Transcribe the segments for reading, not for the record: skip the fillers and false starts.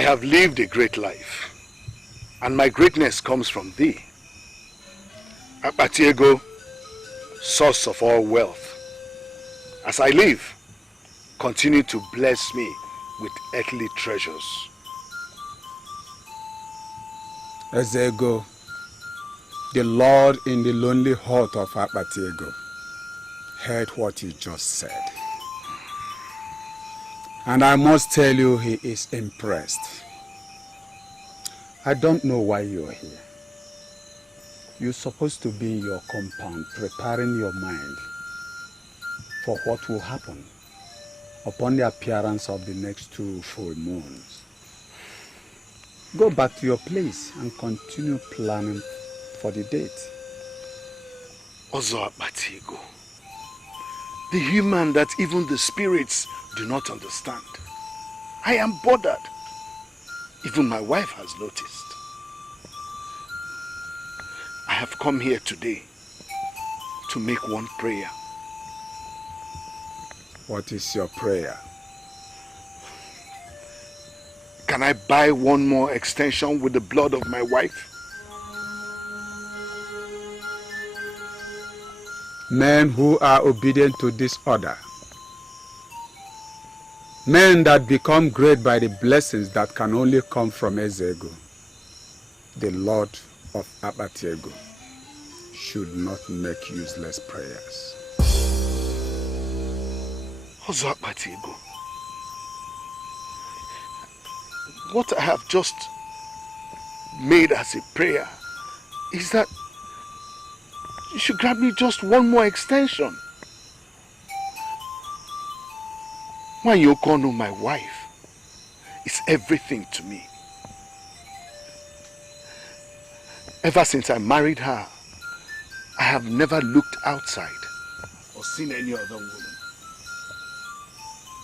I have lived a great life, and my greatness comes from thee. Akpatiego, source of all wealth. As I live, continue to bless me with earthly treasures. Ezeonu, the Lord in the lonely heart of Akpatiego heard what you just said. And I must tell you, he is impressed. I don't know why you're here. You're supposed to be in your compound, preparing your mind for what will happen upon the appearance of the next 2 full moons. Go back to your place and continue planning for the date. Ozo Akpatiego, the human that even the spirits do not understand. I am bothered. Even my wife has noticed. I have come here today to make one prayer. What is your prayer? Can I buy one more extension with the blood of my wife? Men who are obedient to this order, men that become great by the blessings that can only come from Ezeonu, the Lord of Akpatiego, should not make useless prayers. Ozo Akpatiego, what I have just made as a prayer is that you should grant me just one more extension. Nwanyị, my wife, is everything to me. Ever since I married her, I have never looked outside or seen any other woman.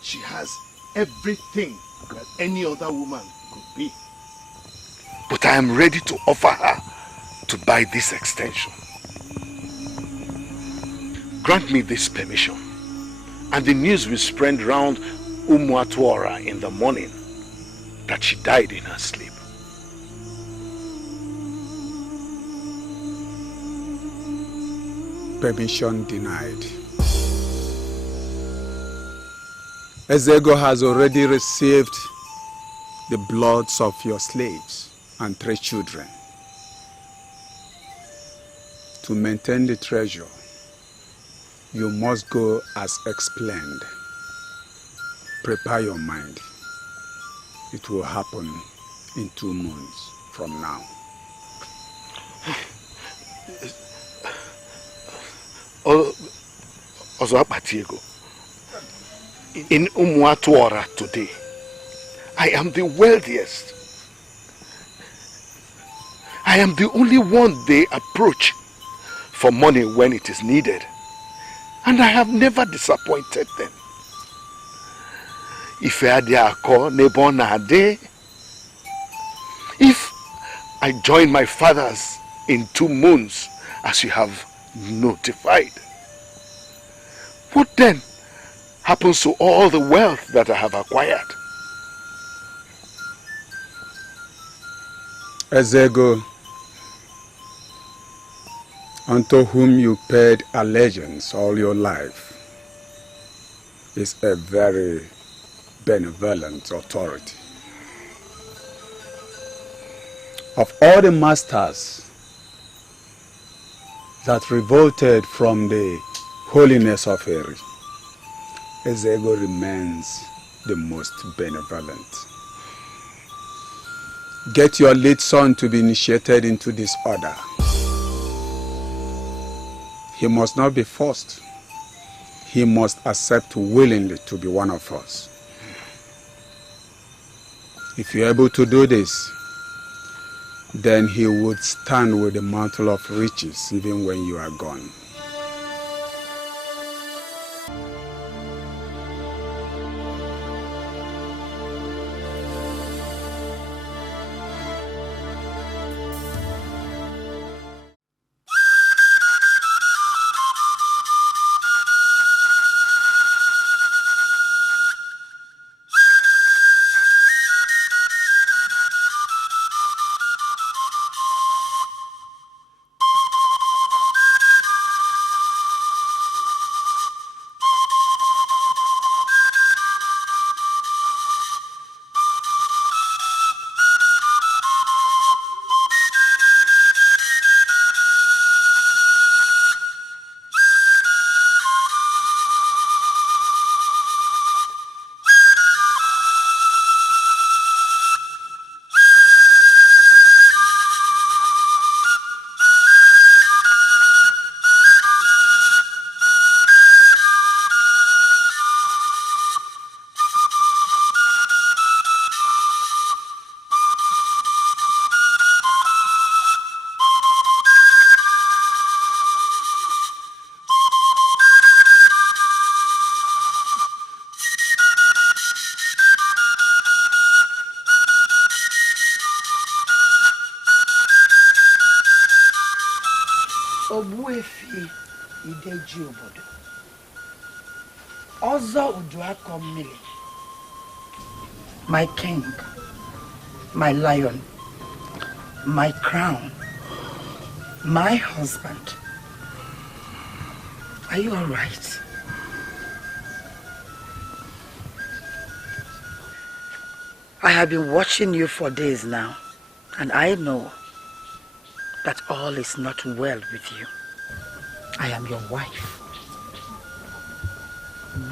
She has everything that any other woman could be. But I am ready to offer her to buy this extension. Grant me this permission, and the news will spread round Umuatuora in the morning that she died in her sleep. Permission denied. Ezeonu has already received the bloods of your slaves and 3 children. To maintain the treasure, you must go as explained. Prepare your mind. It will happen in 2 months from now. Ozo Akpatiego, in Umuatuora today, I am the wealthiest. I am the only one they approach for money when it is needed. And I have never disappointed them. If I join my fathers in 2 moons, as you have notified, what then happens to all the wealth that I have acquired? Ezeonu, unto whom you paid allegiance all your life, is a very benevolent authority. Of all the masters that revolted from the holiness of Eri, Ezeonu remains the most benevolent. Get your lead son to be initiated into this order. He must not be forced. He must accept willingly to be one of us. If you're able to do this, then he would stand with the mantle of riches even when you are gone. Ogbuefi Ideji Obodo. Ozo Uduako Mili. My king, my lion, my crown, my husband. Are you all right? I have been watching you for days now, and I know that all is not well with you. I am your wife.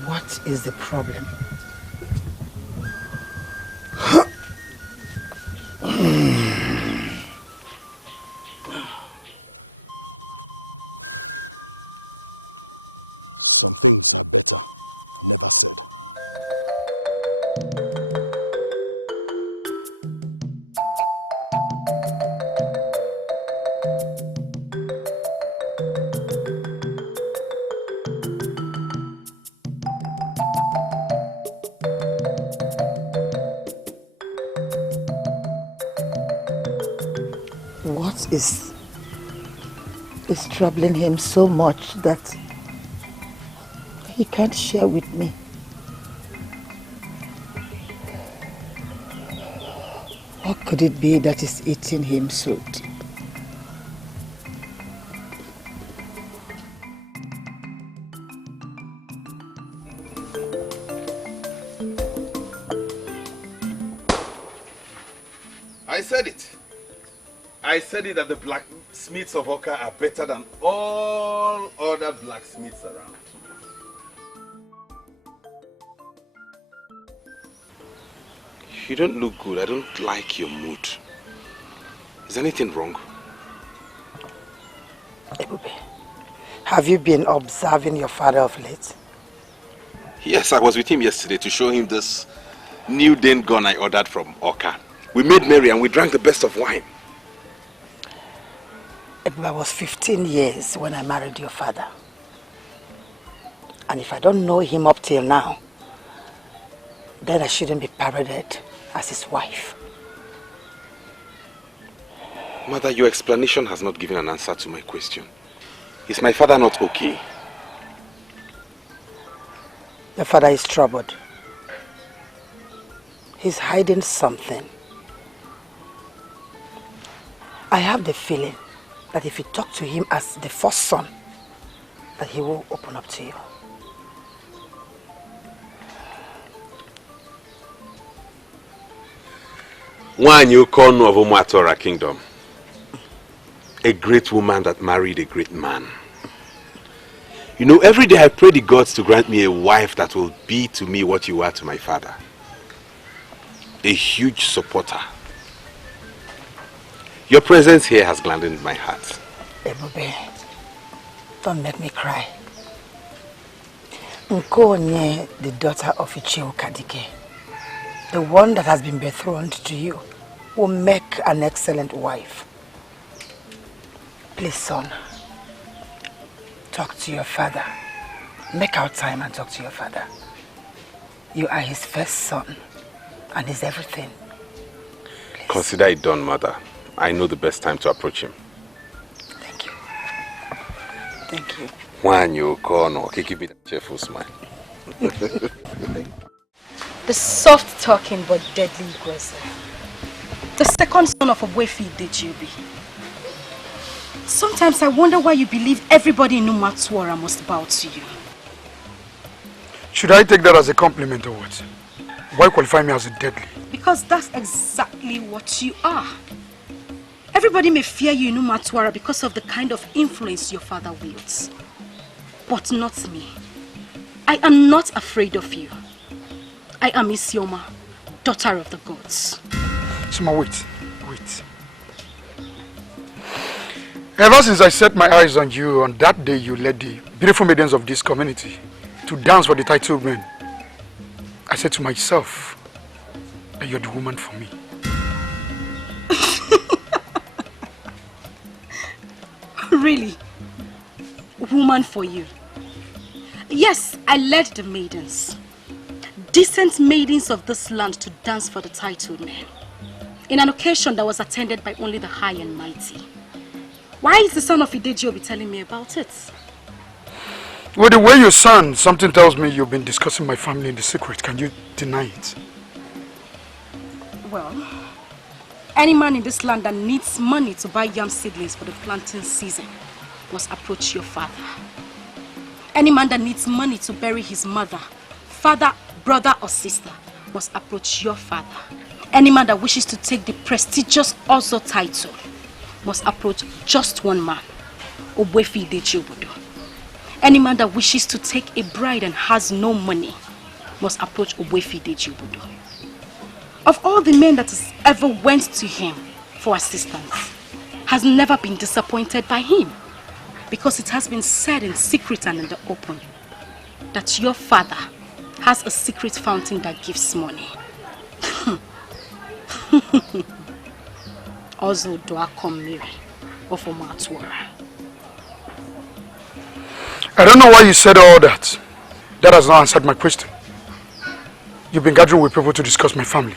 What is the problem? Some things are better never said. What is troubling him so much that he can't share with me? What could it be that is eating him so deep? I said it. I said it that the blacksmiths of Oka are better than all other blacksmiths around. You don't look good. I don't like your mood. Is anything wrong? Ebube, have you been observing your father of late? Yes, I was with him yesterday to show him this new Dane gun I ordered from Oka. We made merry and we drank the best of wine. Ebube, I was 15 years when I married your father. And if I don't know him up till now, then I shouldn't be paraded as his wife. Mother, your explanation has not given an answer to my question. Is my father not okay? Your father is troubled. He's hiding something. I have the feeling that if you talk to him as the first son, that he will open up to you. One you call of Umuatora Kingdom. A great woman that married a great man. You know, every day I pray the gods to grant me a wife that will be to me what you are to my father. A huge supporter. Your presence here has gladdened my heart. Ebube, don't make me cry. Nkonye, the daughter of Icheo Kadike, the one that has been betrothed to you, will make an excellent wife. Please, son, talk to your father. Make out time and talk to your father. You are his first son, and he's everything. Please. Consider it done, Mother. I know the best time to approach him. Thank you. Thank you. When you call, no, keep it a cheerful smile. The soft-talking but deadly aggressor. The second son of Ogbuefi Ideji Obi. Sometimes I wonder why you believe everybody in Umuatuora must bow to you. Should I take that as a compliment or what? Why qualify me as a deadly? Because that's exactly what you are. Everybody may fear you in Umuatuora because of the kind of influence your father wields. But not me. I am not afraid of you. I am Ezeonu, daughter of the gods. Suma, wait. Ever since I set my eyes on you, on that day you led the beautiful maidens of this community to dance for the title men, I said to myself that you're the woman for me. Really? Woman for you? Yes, I led the maidens. Decent maidens of this land to dance for the title men. In an occasion that was attended by only the high and mighty. Why is the son of Ideji be telling me about it? Well, the way you sound, something tells me you've been discussing my family in the secret. Can you deny it? Well, any man in this land that needs money to buy yam seedlings for the planting season must approach your father. Any man that needs money to bury his mother, father, brother or sister must approach your father. Any man that wishes to take the prestigious Ozo title must approach just one man, Ogbuefi Ideji Obodo. Any man that wishes to take a bride and has no money must approach Ogbuefi Ideji Obodo. Of all the men that has ever went to him for assistance, has never been disappointed by him, because it has been said in secret and in the open that your father has a secret fountain that gives money. Ozo Duakomiri of Omatwara. I don't know why you said all that. That has not answered my question. You've been gathering with people to discuss my family.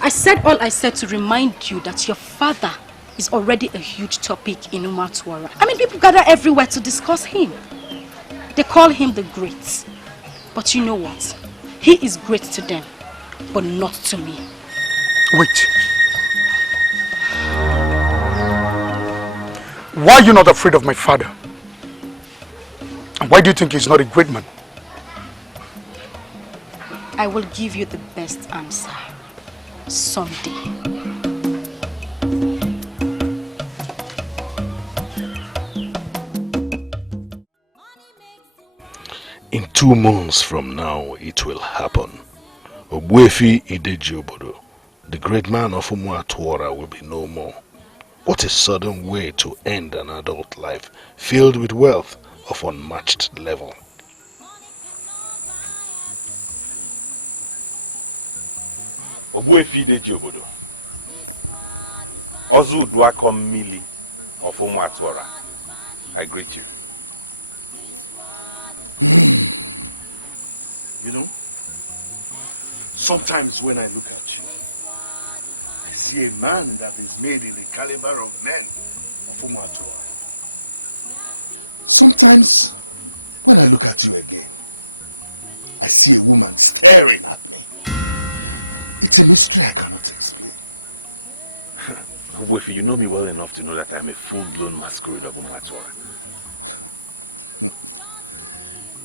I said all I said to remind you that your father is already a huge topic in Umatwara. I mean, people gather everywhere to discuss him. They call him the Great. But you know what? He is great to them, but not to me. Wait. Why are you not afraid of my father? And why do you think he's not a great man? I will give you the best answer someday. In 2 months from now, it will happen. Ogbuefi Ideji Obodo, the great man of Umuatuora, will be no more. What a sudden way to end an adult life filled with wealth of unmatched level. Ogbuefi Ideji Obodo, Ozu Duakomili of Umuatuora, I greet you. You know, sometimes when I look at you, I see a man that is made in the caliber of men of Umuatuora. Sometimes when I look at you again, I see a woman staring at me. It's a mystery I cannot explain. Ogbuefi, you know me well enough to know that I'm a full-blown masquerade of Umuatuora.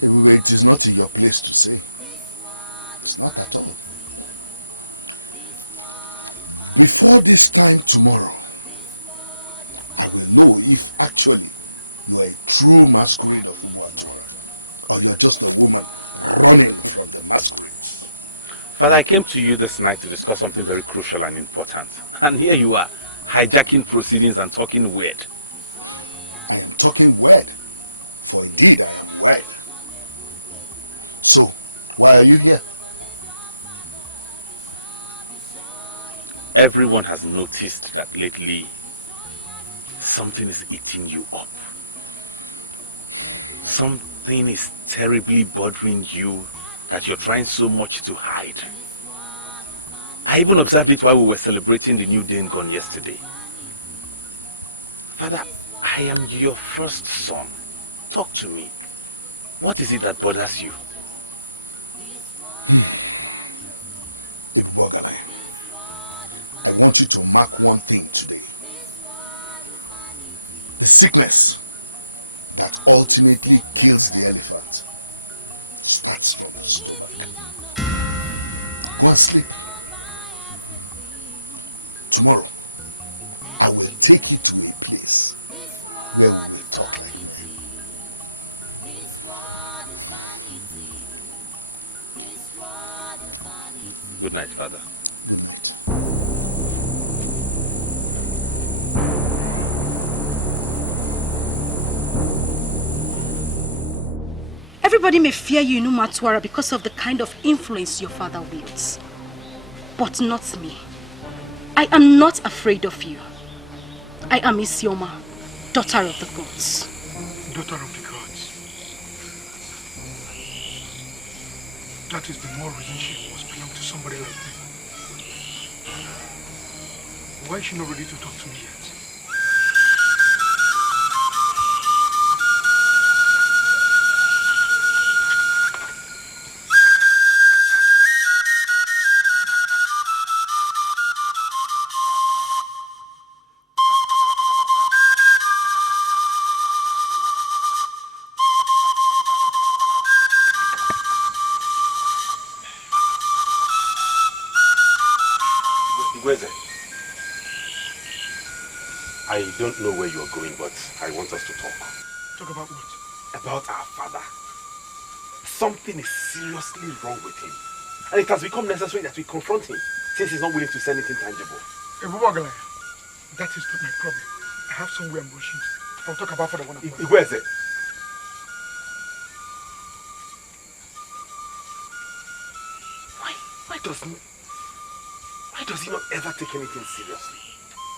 It is not in your place to say. It's not at all. Before this time tomorrow, I will know if actually you are a true masquerade of Umuatuora, or you're just a woman running from the masquerades. Father, I came to you this night to discuss something very crucial and important. And here you are, hijacking proceedings and talking weird. I am talking weird, for indeed I am weird. So, why are you here? Everyone has noticed that lately something is eating you up. Something is terribly bothering you that you're trying so much to hide. I even observed it while we were celebrating the new Dengon yesterday. Father, I am your first son. Talk to me. What is it that bothers you? Ibubogalai, I want you to mark one thing today. The sickness that ultimately kills the elephant starts from the stomach. Go and sleep. Tomorrow, I will take you to a place where we will talk like men. Good night, Father. Good night. Everybody may fear you in Umatwara because of the kind of influence your father wields. But not me. I am not afraid of you. I am Isioma, daughter of the gods. Daughter of the gods. That is the more reason she must belong to somebody like me. Why is she not ready to talk to me yet? Ngozi, I don't know where you're going, but I want us to talk. Talk about what? About our father. Something is seriously wrong with him. And it has become necessary that we confront him, since he's not willing to say anything tangible. That is not my problem. I have somewhere I'm rushing to. I'll talk about for the one. Where's it? Why does he not ever take anything seriously?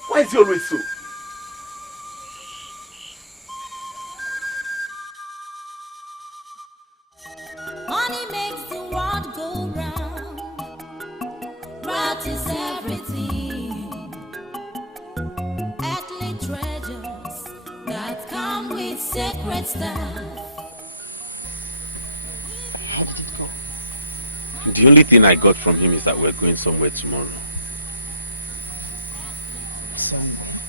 Why is he always so? Money makes the world go round. Wealth is everything. Earthly treasures that come with sacred stuff. How did it go? The only thing I got from him is that we're going somewhere tomorrow. Somewhere?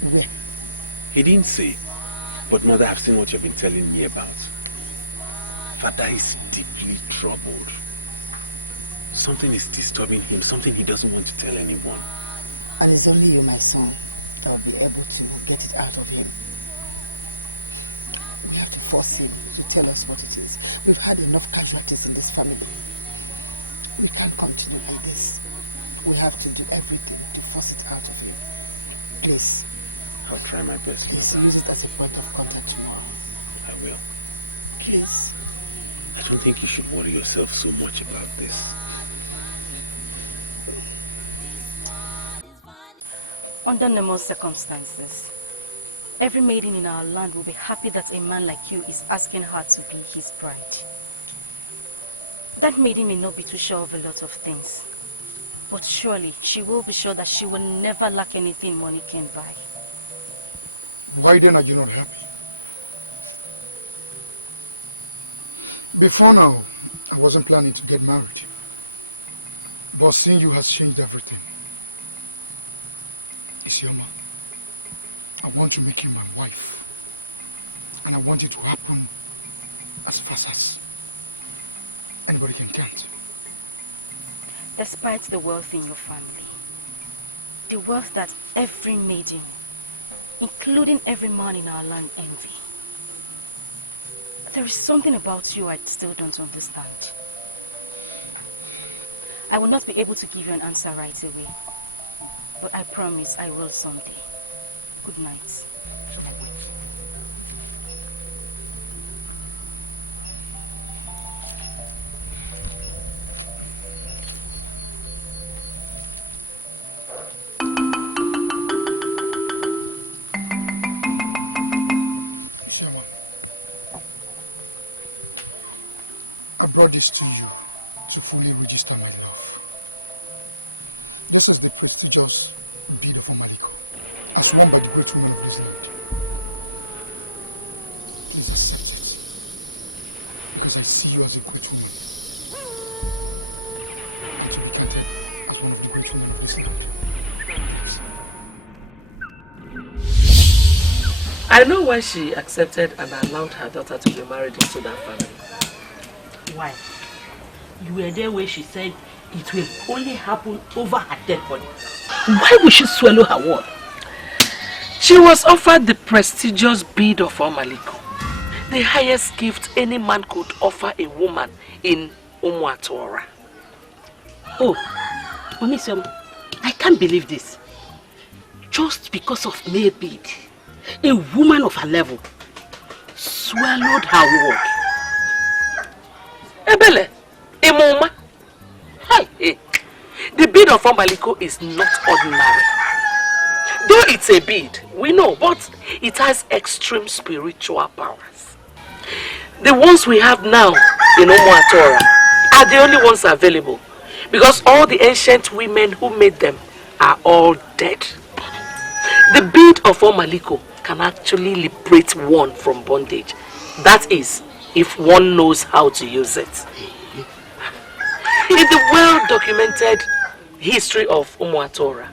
Where? He didn't say. But mother, I've seen what you've been telling me about. Father is deeply troubled. Something is disturbing him, something he doesn't want to tell anyone. And it's only you, my son, that will be able to get it out of him. We have to force him to tell us what it is. We've had enough casualties in this family. We can't continue like this. We have to do everything to force it out of him. Please. I'll try my best. Please mother. use it as a point of contact tomorrow. I will. Please. I don't think you should worry yourself so much about this. Under normal circumstances, every maiden in our land will be happy that a man like you is asking her to be his bride. That maiden may not be too sure of a lot of things, but surely she will be sure that she will never lack anything money can buy. Why then are you not happy? Before now, I wasn't planning to get married. But seeing you has changed everything. Ezeonu, I want to make you my wife. And I want it to happen as fast as anybody can count. Despite the wealth in your family, the wealth that every maiden, including every man in our land, envy, there is something about you I still don't understand. I will not be able to give you an answer right away, but I promise I will someday. Good night. Ezeonu, I brought this to you to fully register my love. This is the prestigious bead of Omaliko, as worn by the great women of this land. Please accept it, because I see you as a great woman, and to be counted as one of the great women of this land. Please. I know why she accepted and allowed her daughter to be married into that family. Why? You were there where she said it will only happen over her dead body. Why would she swallow her word? She was offered the prestigious bead of Omaliko, the highest gift any man could offer a woman in Umuatora. Oh, Omisom, I can't believe this. Just because of male bead, a woman of her level swallowed her word. Ebele, Emoma. Hi, the bead of Omaliko is not ordinary. Though it's a bead, we know, but it has extreme spiritual powers. The ones we have now in Umuatora are the only ones available, because all the ancient women who made them are all dead. The bead of Omaliko can actually liberate one from bondage. That is, if one knows how to use it. In the well-documented history of Umuatora,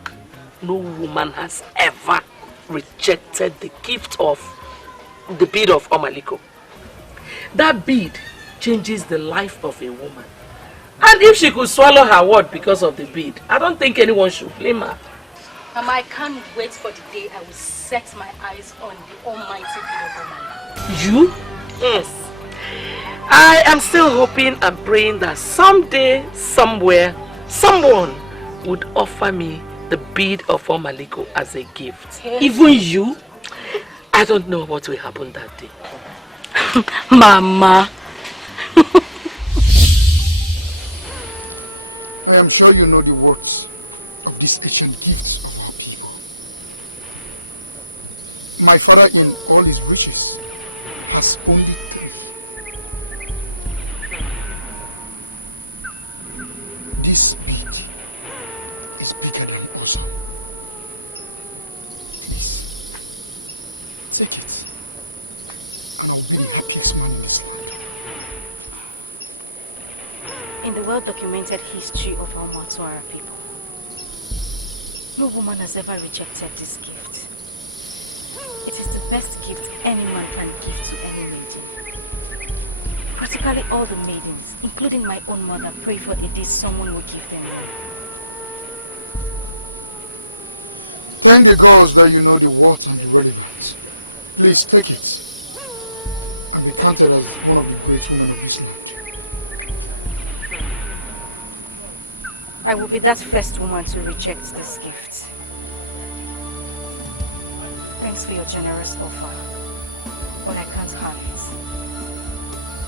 no woman has ever rejected the gift of the bead of Omaliko. That bead changes the life of a woman And if she could swallow her word because of the bead, I don't think anyone should blame her. Mama, I can't wait for the day I will set my eyes on the almighty bead of Omala. You? Yes. I am still hoping and praying that someday, somewhere, someone would offer me the bead of Omaliko as a gift. Even you? I don't know what will happen that day. Mama. I am sure you know the worth of these ancient gifts of our people. My father, in all his riches, has only 3. This bead is bigger than Ozo. Please, take it, and I will be the happiest man in this land. In the well-documented history of our Matuara people, no woman has ever rejected this gift. It is the best gift any man can give to any maiden. Practically all the maidens, including my own mother, pray for a day someone will give them one. Thank the gods that you know the worth and the relevance. Please take it and be counted as one of the great women of this land. I will be that first woman to reject this gift. Thanks for your generous offer, but I can't have it.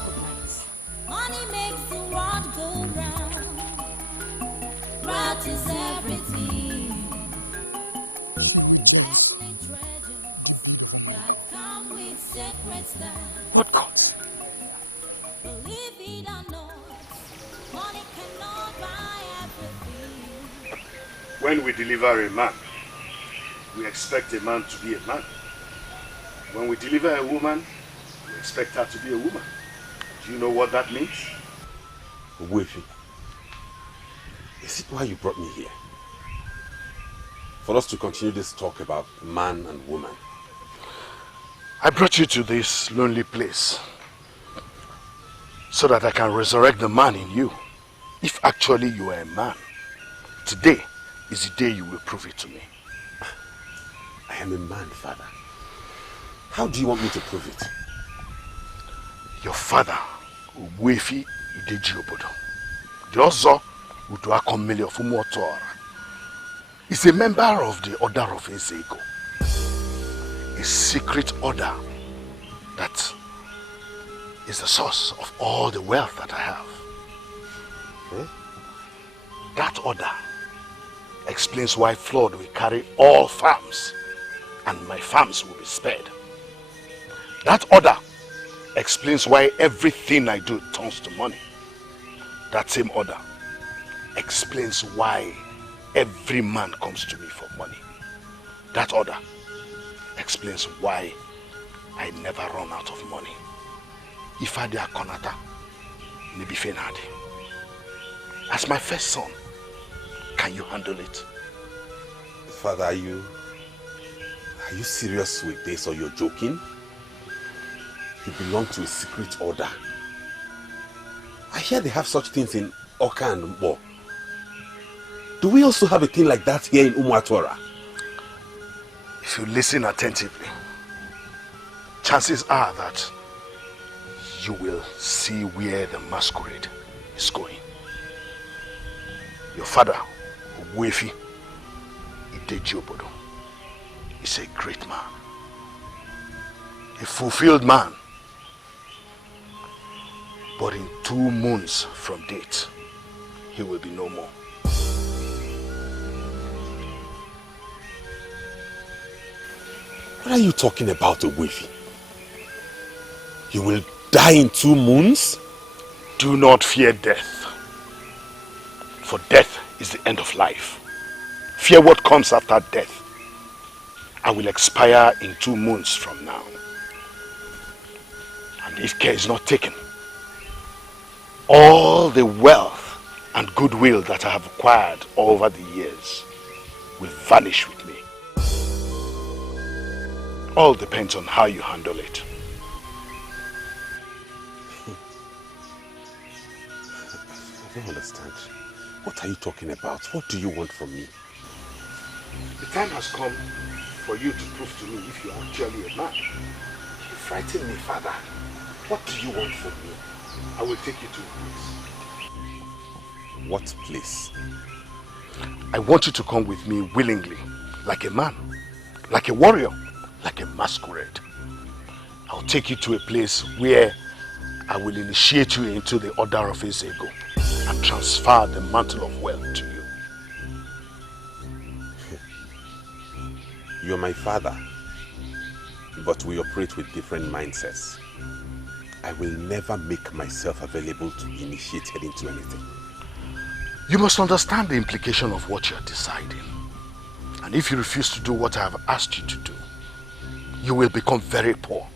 Good night. Money makes the world go round. That is everything. She rejects the bead of Omaliko. What gods? When we deliver a man, we expect a man to be a man. When we deliver a woman, we expect her to be a woman. Do you know what that means? Wefi, is it why you brought me here? For us to continue this talk about man and woman? I brought you to this lonely place so that I can resurrect the man in you. If actually you are a man, today is the day you will prove it to me. I am a man, father. How do you want me to prove it? Your father, Wefi Ideji Obodo, the Ozo Uduakomili of Umuotora, is a member of the Order of Ezeonu, a secret order that is the source of all the wealth that I have. That order explains why flood will carry all farms and my farms will be spared. That order explains why everything I do turns to money. That same order explains why every man comes to me for money. That order explains why I never run out of money. If I dare konata, maybe fenadi. As my first son, can you handle it? Father, are you serious with this or you're joking? You belong to a secret order. I hear they have such things in Oka and Mbo. Do we also have a thing like that here in Umuatwara? If you listen attentively, chances are that you will see where the masquerade is going. Your father, Wefi Ideji Obodo, is a great man, a fulfilled man. But in 2 moons from date, he will be no more. What are you talking about, Wefi? You will die in 2 moons? Do not fear death, for death is the end of life. Fear what comes after death. I will expire in 2 moons from now. And if care is not taken, all the wealth and goodwill that I have acquired over the years will vanish with me. All depends on how you handle it. I don't understand. What are you talking about? What do you want from me? The time has come for you to prove to me if you are actually a man. You frighten me, father. What do you want from me? I will take you to a place. What place? I want you to come with me willingly, like a man, like a warrior, like a masquerade. I'll take you to a place where I will initiate you into the order of Ezeonu and transfer the mantle of wealth to you. You're my father, but we operate with different mindsets. I will never make myself available to be initiated into anything. You must understand the implication of what you're deciding. And if you refuse to do what I have asked you to do, you will become very poor.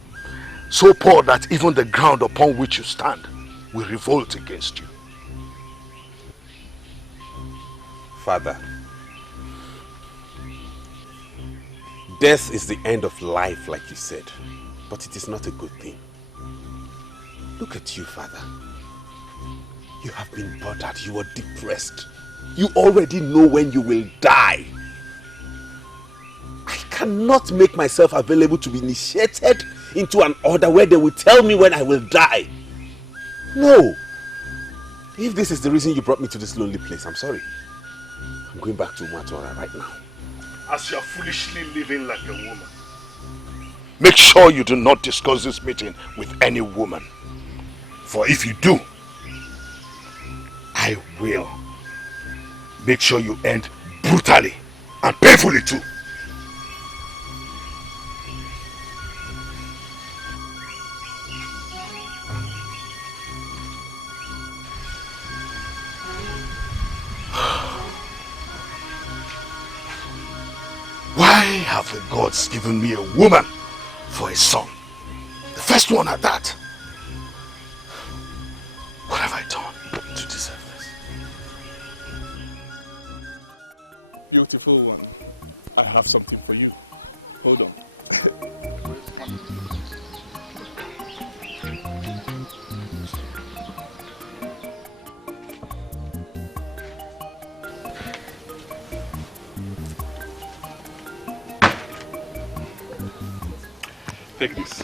So poor that even the ground upon which you stand will revolt against you. Father, death is the end of life, like you said, but it is not a good thing. Look at you, Father. You have been bothered, you are depressed. You already know when you will die. I cannot make myself available to be initiated into an order where they will tell me when I will die. No. If this is the reason you brought me to this lonely place, I'm sorry. I'm going back to Umatora right now. As you're foolishly living like a woman, make sure you do not discuss this meeting with any woman. For if you do, I will make sure you end brutally and painfully too. Why have the gods given me a woman for a son? The first one at that. What have I done to deserve this? Beautiful one, I have something for you. Hold on. Take this.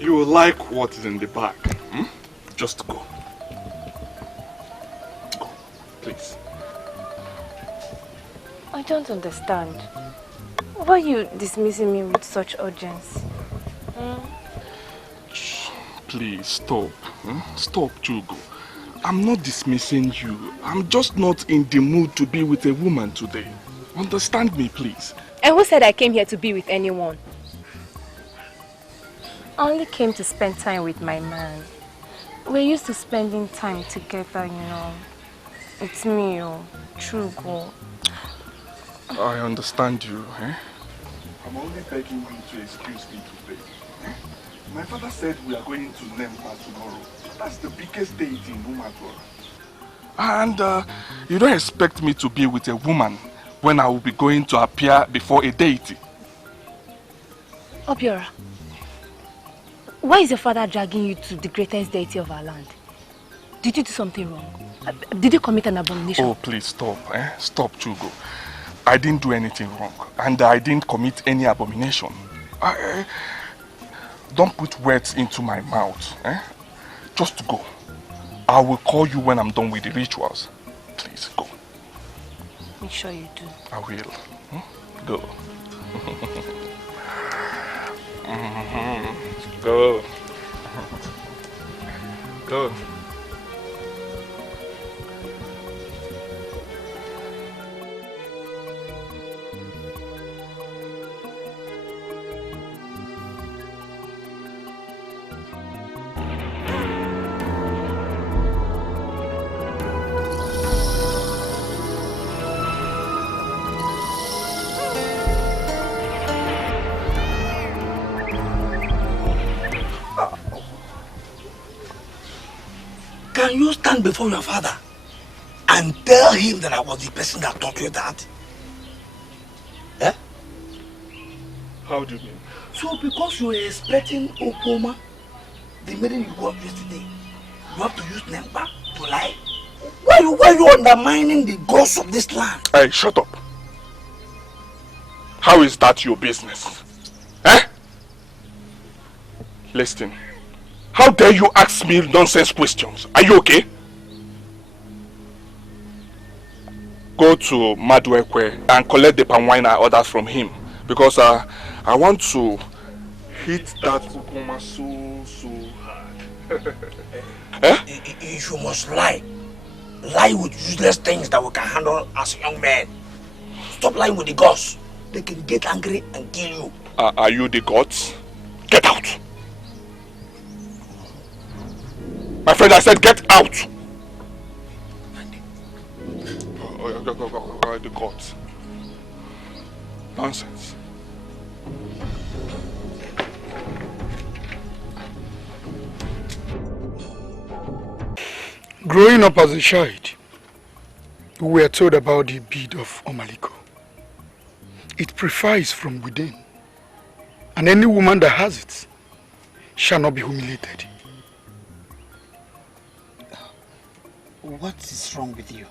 You will like what is in the bag. Just go. Go, please. I don't understand. Why are you dismissing me with such urgency? Please, stop. Stop, Jugo. I'm not dismissing you. I'm just not in the mood to be with a woman today. Understand me, please. And who said I came here to be with anyone? I only came to spend time with my man. We're used to spending time together, you know. It's me, true girl. I understand you, eh? I'm only begging you to excuse me today. My father said we are going to Nempa tomorrow. That's the biggest date in Umatora. And you don't expect me to be with a woman when I will be going to appear before a deity. Obiora, why is your father dragging you to the greatest deity of our land? Did you do something wrong? Did you commit an abomination? Oh, please stop, eh? Stop, Chugo. I didn't do anything wrong, and I didn't commit any abomination. Don't put words into my mouth, eh? Just go. I will call you when I'm done with the rituals. Please, go. Make sure you do. I will. Go. Go. Go. Can you stand before your father and tell him that I was the person that taught you that? Eh? How do you mean? So because you were expecting Okoma The maiden you got yesterday, you have to use Nempa to lie? Why are you undermining the gods of this land? Hey, shut up. How is that your business? Eh? Listen, how dare you ask me nonsense questions? Are you okay? Go to Maduekwe and collect the palm wine I ordered from him. Because I want to hit that Ukuma so hard. Eh? You must lie. Lie with useless things that we can handle as young men. Stop lying with the gods. They can get angry and kill you. Are you the gods? Get out! My friend, I said get out! The gods. Nonsense. Growing up as a child, we were told about the bead of Omaliko. It purifies from within, and any woman that has it shall not be humiliated. What is wrong with you?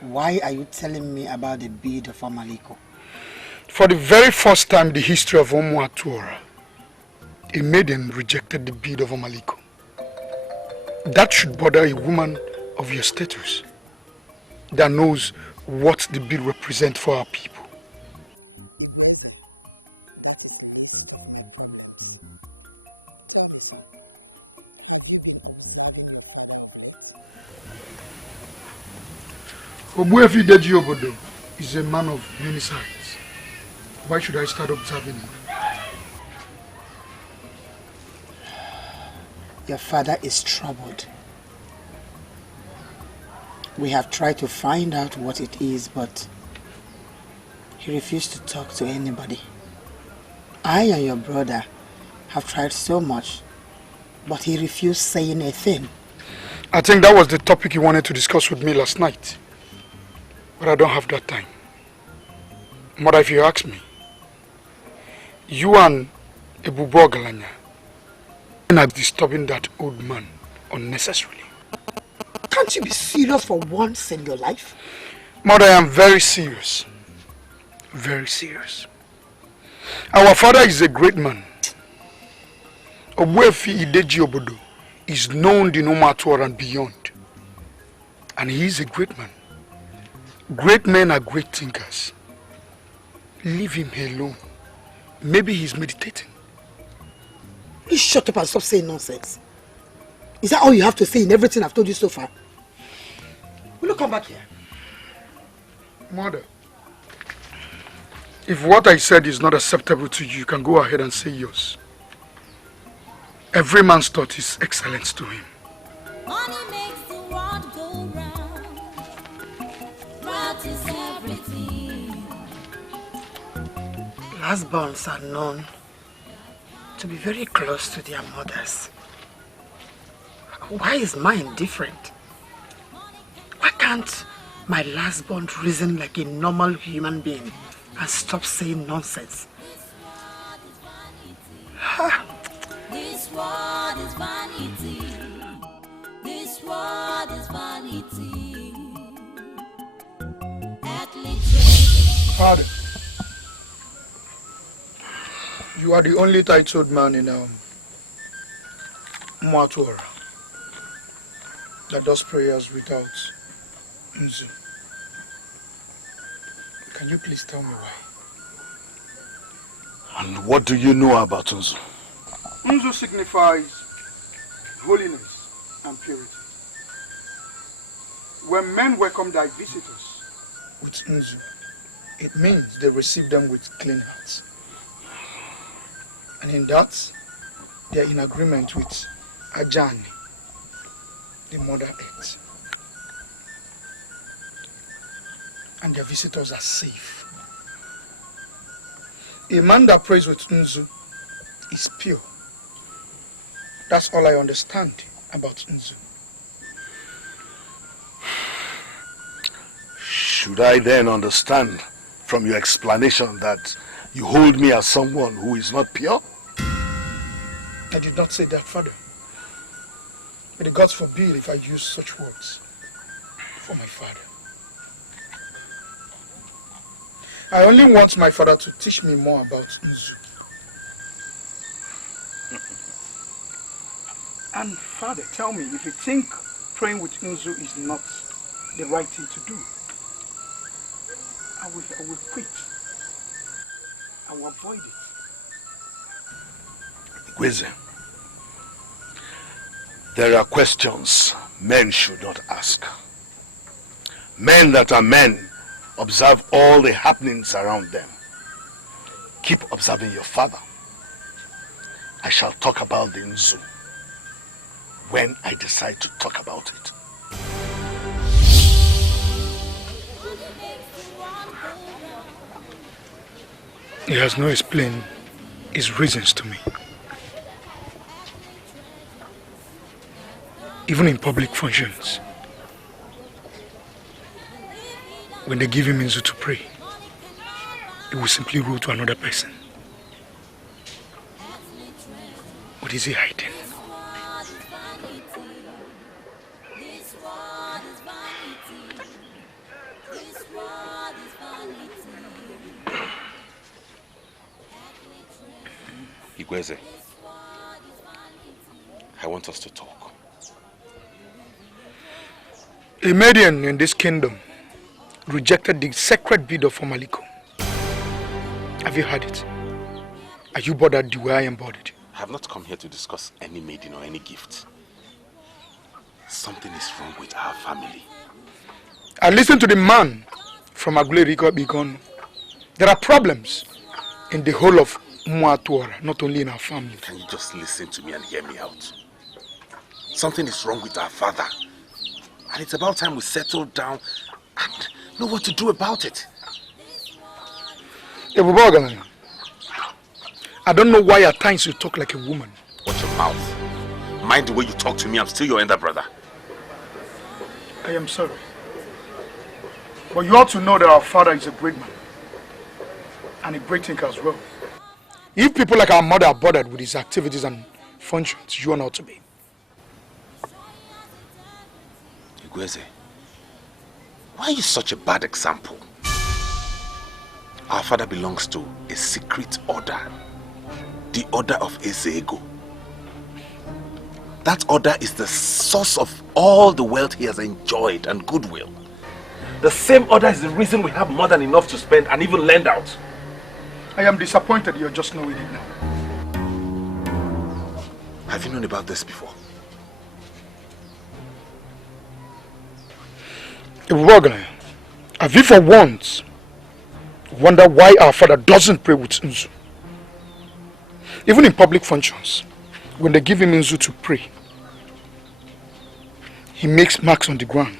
Why are you telling me about the bead of Omaliko? For the very first time in the history of Omuatuora, a maiden rejected the bead of Omaliko. That should bother a woman of your status that knows what the bead represents for our people. Igweze, that is least of my problems. Tell me, son, have you been observing your father of late? Obuefi Deji Obodo is a man of many sides. Why should I start observing him? Your father is troubled. We have tried to find out what it is, but he refused to talk to anybody. I and your brother have tried so much, but he refused saying a thing. I think that was the topic you wanted to discuss with me last night. But I don't have that time. Mother, if you ask me, you and Ebubo Galanya are disturbing that old man unnecessarily. Can't you be serious for once in your life? Mother, I am very serious. Very serious. Our father is a great man. Obuefi Ideji Obodo is known in Omuatuora and beyond. And he is a great man. Great men are great thinkers. Leave him alone. Maybe he's meditating. You shut up and stop saying nonsense. Is that all you have to say in everything I've told you so far? Will you come back here? Mother, if what I said is not acceptable to you, you can go ahead and say yours. Every man's thought is excellence to him. Money makes the world go round. That is everything. Lastborns are known to be very close to their mothers. Why is mine different? Why can't my lastborn reason like a normal human being and stop saying nonsense? This world is vanity. This world is vanity. Father, you are the only titled man in Omuatuora that does prayers without Nzu. Can you please tell me why? And what do you know about Nzu? Nzu signifies holiness and purity. When men welcome their visitors with Nzu, it means they receive them with clean hearts. And in that, they are in agreement with Ajani, the Mother Earth. And their visitors are safe. A man that prays with Nzu is pure. That's all I understand about Nzu. Should I then understand from your explanation that you hold me as someone who is not pure? I did not say that, Father. May the gods forbid if I use such words for my father. I only want my father to teach me more about Nzu. And Father, tell me, if you think praying with Nzu is not the right thing to do, I will quit. I will avoid it. Ngozi, there are questions men should not ask. Men that are men observe all the happenings around them. Keep observing your father. I shall talk about the Nzu when I decide to talk about it. He has not explained his reasons to me. Even in public functions, when they give him Nzu to pray, he will simply rule to another person. What is he hiding? Ngozi, I want us to talk. A Median in this kingdom rejected the sacred bid of Omaliko. Have you heard it? Are you bothered the way I am bothered? I have not come here to discuss any maiden or any gift. Something is wrong with our family. I listened to the man from Agulerico Bigon. There are problems in the whole of Mwatuara, not only in our family. Can you just listen to me and hear me out? Something is wrong with our father. And it's about time we settle down and know what to do about it. I don't know why at times you talk like a woman. Watch your mouth. Mind the way you talk to me. I'm still your elder brother. I am sorry. But you ought to know that our father is a great man. And a great thinker as well. If people like our mother are bothered with his activities and functions, you are not to be. Ngozi, why are you such a bad example? Our father belongs to a secret order. The order of Ezeonu. That order is the source of all the wealth he has enjoyed and goodwill. The same order is the reason we have more than enough to spend and even lend out. I am disappointed you're just knowing it now. Have you known about this before? Have you for once wonder why our father doesn't pray with Nzu? Even in public functions, when they give him Nzu to pray, he makes marks on the ground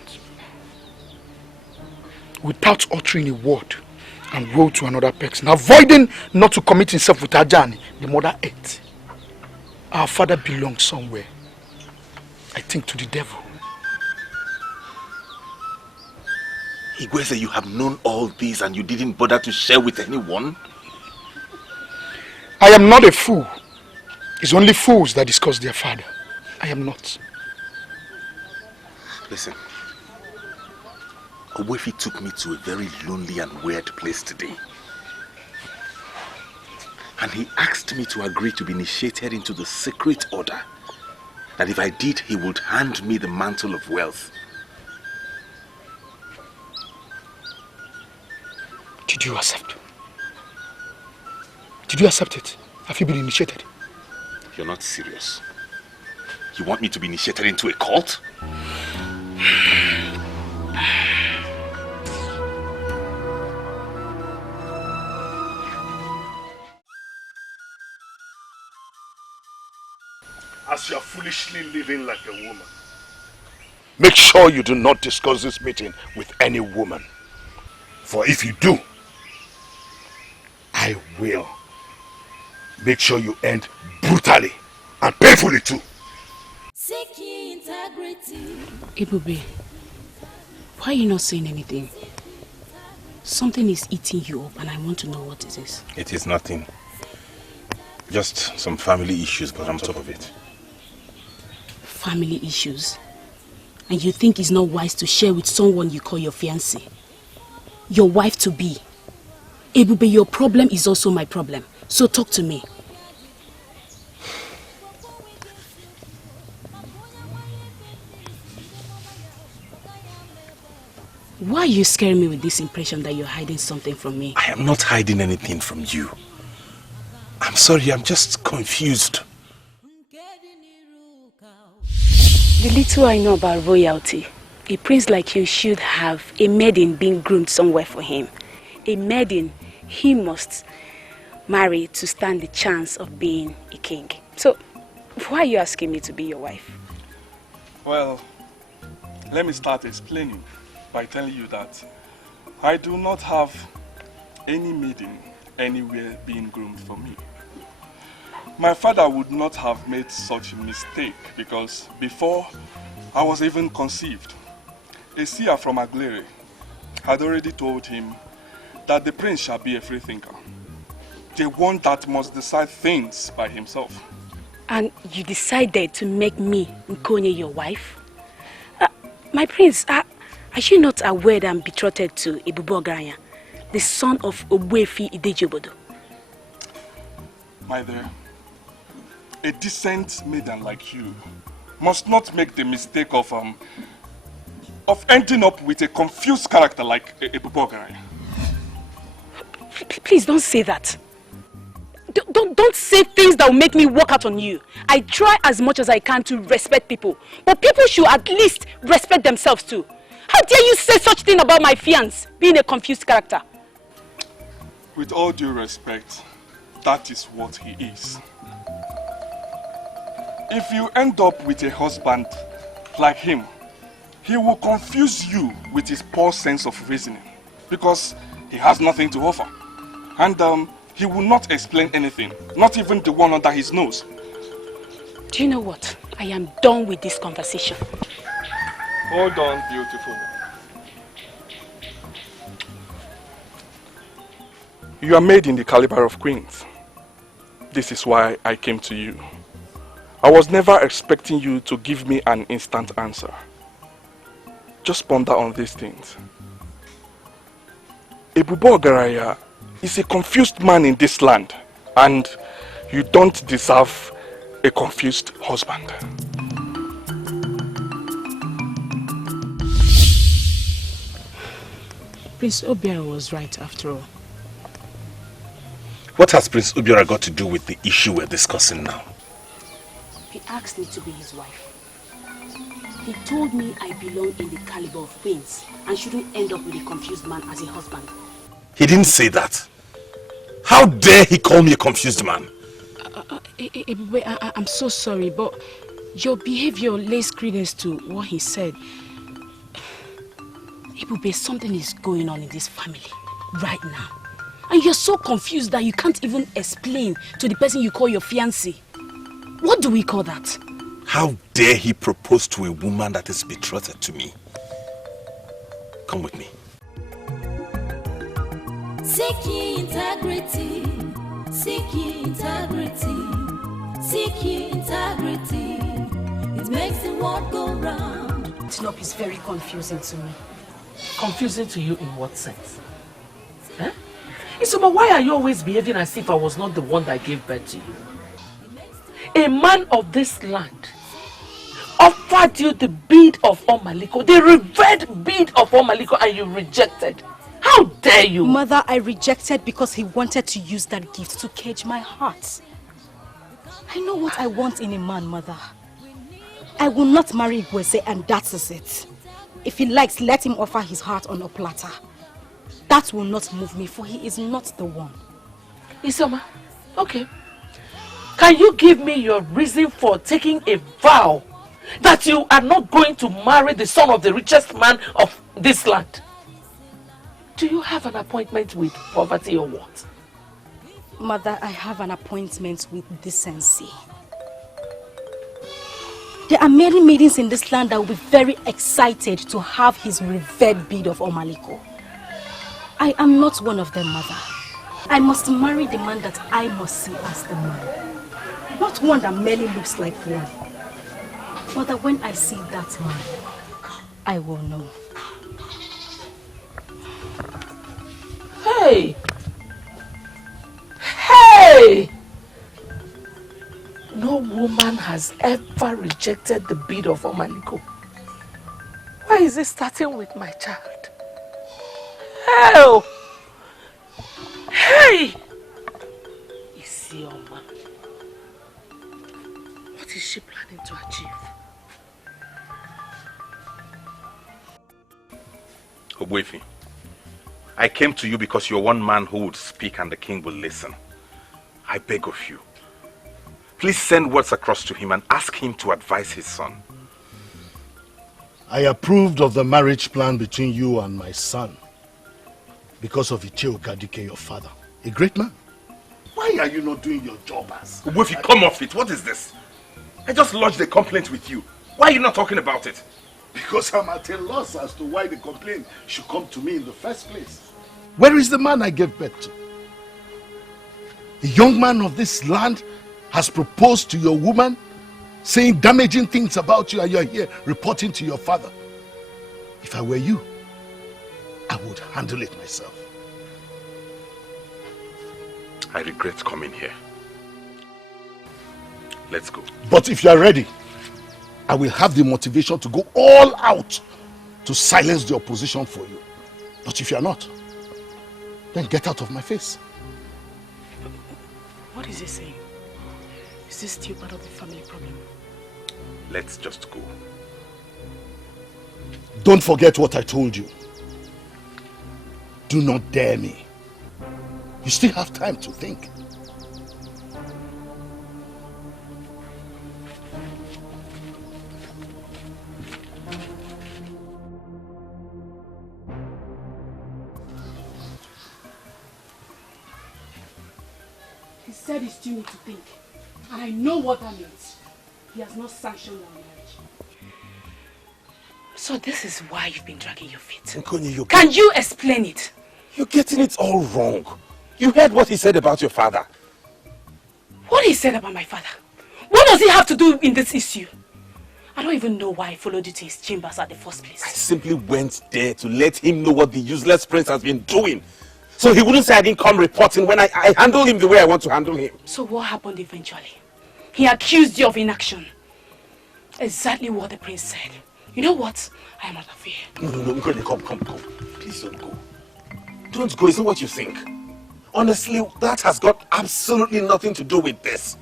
without uttering a word and roll to another person, avoiding not to commit himself with Ajani, the mother ate. Our father belongs somewhere. I think to the devil. Ngozi, you have known all this and you didn't bother to share with anyone? I am not a fool. It's only fools that discuss their father. I am not. Listen. Owefi took me to a very lonely and weird place today. And he asked me to agree to be initiated into the secret order. That if I did, he would hand me the mantle of wealth. Did you accept? Did you accept it? Have you been initiated? You're not serious. You want me to be initiated into a cult? As you are foolishly living like a woman, make sure you do not discuss this meeting with any woman. For if you do, I will make sure you end brutally and painfully too. Ebube, why are you not saying anything? Something is eating you up and I want to know what it is. It is nothing. Just some family issues, but I'm on top of it. Family issues? And you think it's not wise to share with someone you call your fiancé? Your wife-to-be? Ebube, your problem is also my problem. So talk to me. Why are you scaring me with this impression that you're hiding something from me? I am not hiding anything from you. I'm sorry, I'm just confused. The little I know about royalty, a prince like you should have a maiden being groomed somewhere for him. A maiden he must marry to stand the chance of being a king. So, why are you asking me to be your wife? Well, let me start explaining by telling you that I do not have any maiden anywhere being groomed for me. My father would not have made such a mistake because before I was even conceived, a seer from Aglere had already told him that the prince shall be a freethinker, the one that must decide things by himself. And you decided to make me, Nkonye, your wife? My prince, are you not aware that I'm betrothed to Ebube Ogaranya, the son of Ogbuefi Idejobodo? My dear, a decent maiden like you must not make the mistake of ending up with a confused character like Ebube Ogaranya. Please don't say that. Don't say things that will make me walk out on you. I try as much as I can to respect people, but people should at least respect themselves too. How dare you say such thing about my fiancé being a confused character? With all due respect, that is what he is. If you end up with a husband like him, he will confuse you with his poor sense of reasoning because he has nothing to offer. And he will not explain anything, not even the one under his nose. Do you know what? I am done with this conversation. Hold on, beautiful. You are made in the caliber of queens. This is why I came to you. I was never expecting you to give me an instant answer. Just ponder on these things. Ebube Ogaranya is a confused man in this land, and you don't deserve a confused husband. Prince Obiora was right after all. What has Prince Obiora got to do with the issue we're discussing now? He asked me to be his wife. He told me I belong in the caliber of queens and shouldn't end up with a confused man as a husband. He didn't say that. How dare he call me a confused man? I'm so sorry, but your behavior lays credence to what he said. Ebube, something is going on in this family right now. And you're so confused that you can't even explain to the person you call your fiancé. What do we call that? How dare he propose to a woman that is betrothed to me? Come with me. Seek ye integrity, seek ye integrity, seek ye integrity. It makes the world go round. Tinop is very confusing to me. Confusing to you in what sense? Huh? Isoma, why are you always behaving as if I was not the one that gave birth to you? A man of this land offered you the bead of Omaliko, the revered bead of Omaliko, and you rejected. How dare you? Mother, I rejected because he wanted to use that gift to cage my heart. I know what I want in a man, Mother. I will not marry Ngozi, and that is it. If he likes, let him offer his heart on a platter. That will not move me, for he is not the one. Isoma, okay. Can you give me your reason for taking a vow that you are not going to marry the son of the richest man of this land? Do you have an appointment with poverty or what? Mother, I have an appointment with decency. There are many maidens in this land that will be very excited to have his revered bead of Omaliko. I am not one of them, Mother. I must marry the man that I must see as the man. Not one that merely looks like one. But that when I see that man, I will know. Hey! Hey! No woman has ever rejected the bid of Omaliko. Why is it starting with my child? Hell! Hey! Ezeonu, what is she planning to achieve? Ogbuefi, I came to you because you're one man who would speak and the king will listen. I beg of you, please send words across to him and ask him to advise his son. I approved of the marriage plan between you and my son because of Icheo Gadike, your father, a great man. Why are you not doing your job as? Ogbuefi, come off it. What is this? I just lodged a complaint with you. Why are you not talking about it? Because I'm at a loss as to why the complaint should come to me in the first place. Where is the man I gave birth to? A young man of this land has proposed to your woman, saying damaging things about you, and you're here reporting to your father. If I were you, I would handle it myself. I regret coming here. Let's go. But if you are ready, I will have the motivation to go all out to silence the opposition for you. But if you are not, then get out of my face. What is he saying? Is this still part of the family problem? Let's just go. Don't forget what I told you. Do not dare me. You still have time to think. He said he still needs to think. And I know what that means. He has not sanctioned our marriage. So this is why you've been dragging your feet. Nkonyi, Can you explain it? You're getting it all wrong. You heard what he said about your father. What he said about my father? What does he have to do in this issue? I don't even know why I followed you to his chambers at the first place. I simply went there to let him know what the useless prince has been doing. So he wouldn't say I didn't come reporting when I handle him the way I want to handle him. So what happened eventually? He accused you of inaction. Exactly what the prince said. You know what? I am out of here. No, come. Please don't go. Don't go, it's not what you think. Honestly, that has got absolutely nothing to do with this.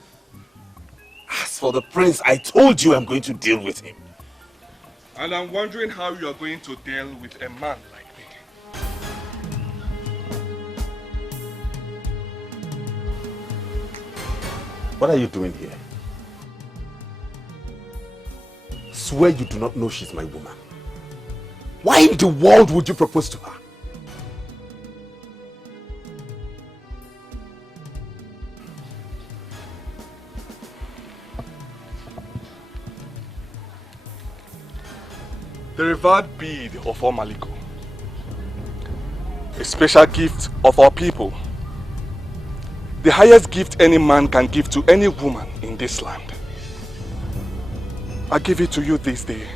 As for the prince, I told you I'm going to deal with him. And I'm wondering how you are going to deal with a man like me. What are you doing here? Swear you do not know she's my woman. Why in the world would you propose to her? The revered bead of Omaliko, a special gift of our people, the highest gift any man can give to any woman in this land. I give it to you this day,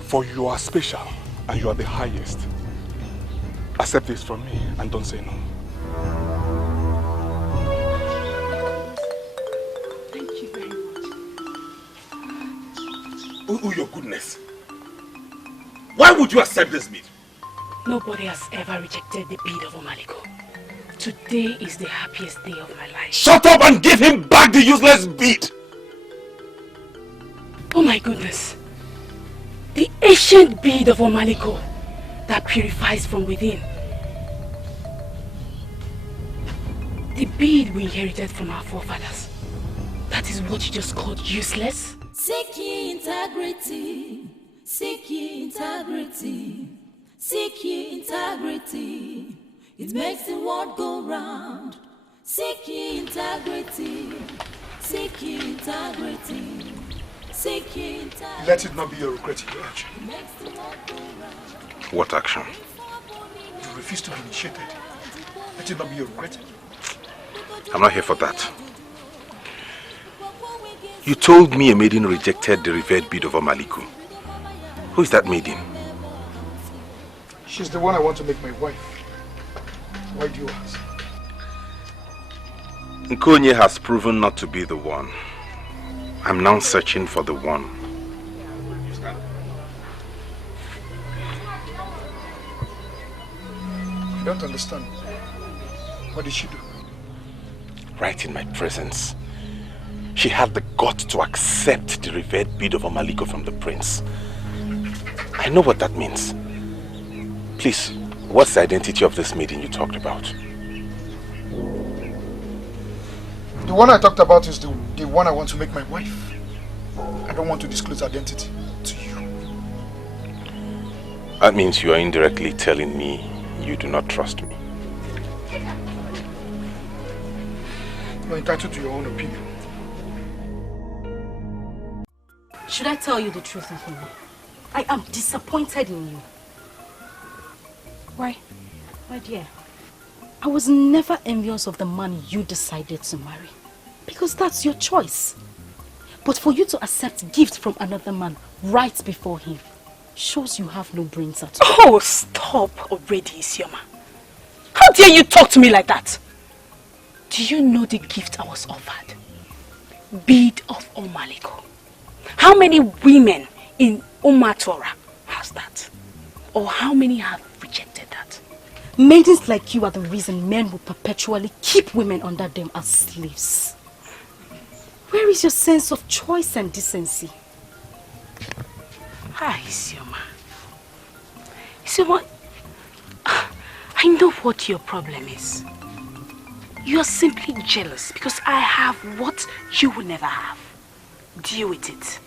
for you are special and you are the highest. Accept this from me and don't say no. Thank you very much. Oh, your goodness. Why would you accept this bid? Nobody has ever rejected the bid of Omaliko. Today is the happiest day of my life. Shut up and give him back the useless bid! Oh my goodness. The ancient bid of Omaliko that purifies from within. The bid we inherited from our forefathers. That is what you just called useless? Seek ye integrity. Seek ye integrity. Seek ye integrity. It makes the world go round. Seek ye integrity. Seek ye integrity. Seek ye integrity. Let it not be your regret you urge. It makes the world go round. What action? You refuse to be initiated. Let it not be a regret. I'm not here for that. You told me a maiden rejected the revered bid of Omaliko. Who is that maiden? She's the one I want to make my wife. Why do you ask? Nkonye has proven not to be the one. I'm now searching for the one. I don't understand. What did she do? Right in my presence, she had the guts to accept the revered bid of Omaliko from the prince. I know what that means. Please, what's the identity of this maiden you talked about? The one I talked about is the one I want to make my wife. I don't want to disclose identity to you. That means you are indirectly telling me you do not trust me. You're entitled to your own opinion. Should I tell you the truth, Okoli? I am disappointed in you. Why? My dear, I was never envious of the man you decided to marry. Because that's your choice. But for you to accept gifts from another man right before him shows you have no brains at all. Oh, stop already, Isioma. How dare you talk to me like that? Do you know the gift I was offered? Bid of Omaliko. How many women in Umatora has that? Or how many have rejected that? Maidens like you are the reason men will perpetually keep women under them as slaves. Where is your sense of choice and decency? Hi, Isioma. Isioma, I know what your problem is. You are simply jealous because I have what you will never have. Deal with it.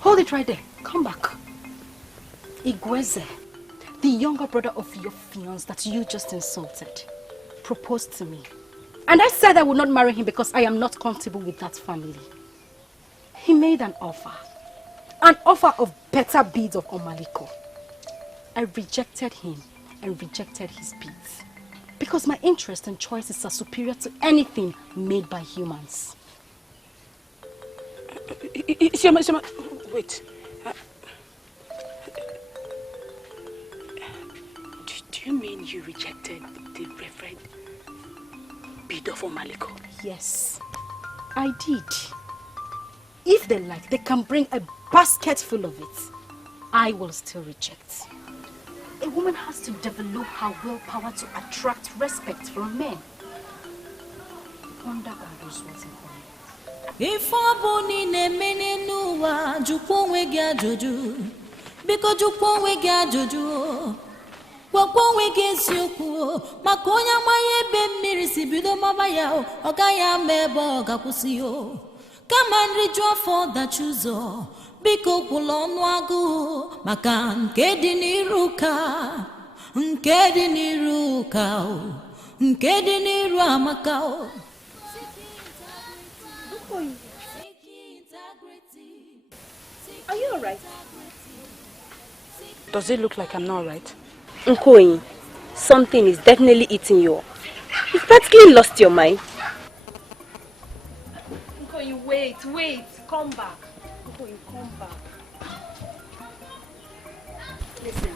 Hold it right there. Come back. Ngozi, the younger brother of your fiancé that you just insulted, proposed to me. And I said I would not marry him because I am not comfortable with that family. He made an offer of better beads of Omaliko. I rejected him and rejected his beads because my interests and choices are superior to anything made by humans. Isioma, wait. Do you mean you rejected the reverend bid of Omaliko? Yes, I did. If they like, they can bring a basket full of it. I will still reject. A woman has to develop her willpower to attract respect from men. Wonder are those words in If aboni ne menenuwa jukwo wegi ajoju biko jukwo wegi ajoju gwakwo wegi esiokwu maka onye amaye ebe mmiri si bido mama ya ọ gaghị ama ebe ọ ga-akwụsị o kama nriju afọ dachi ụzọ biko kwụla ọnụ agụ maka nke dị n'iru ka nke dị n'iru ka nke dị n'iru amaka o. Are you alright? Does it look like I'm not alright? Nkoyi, something is definitely eating you up. You've practically lost your mind. Nkoyi, wait, come back. Nkoyi, come back. Listen,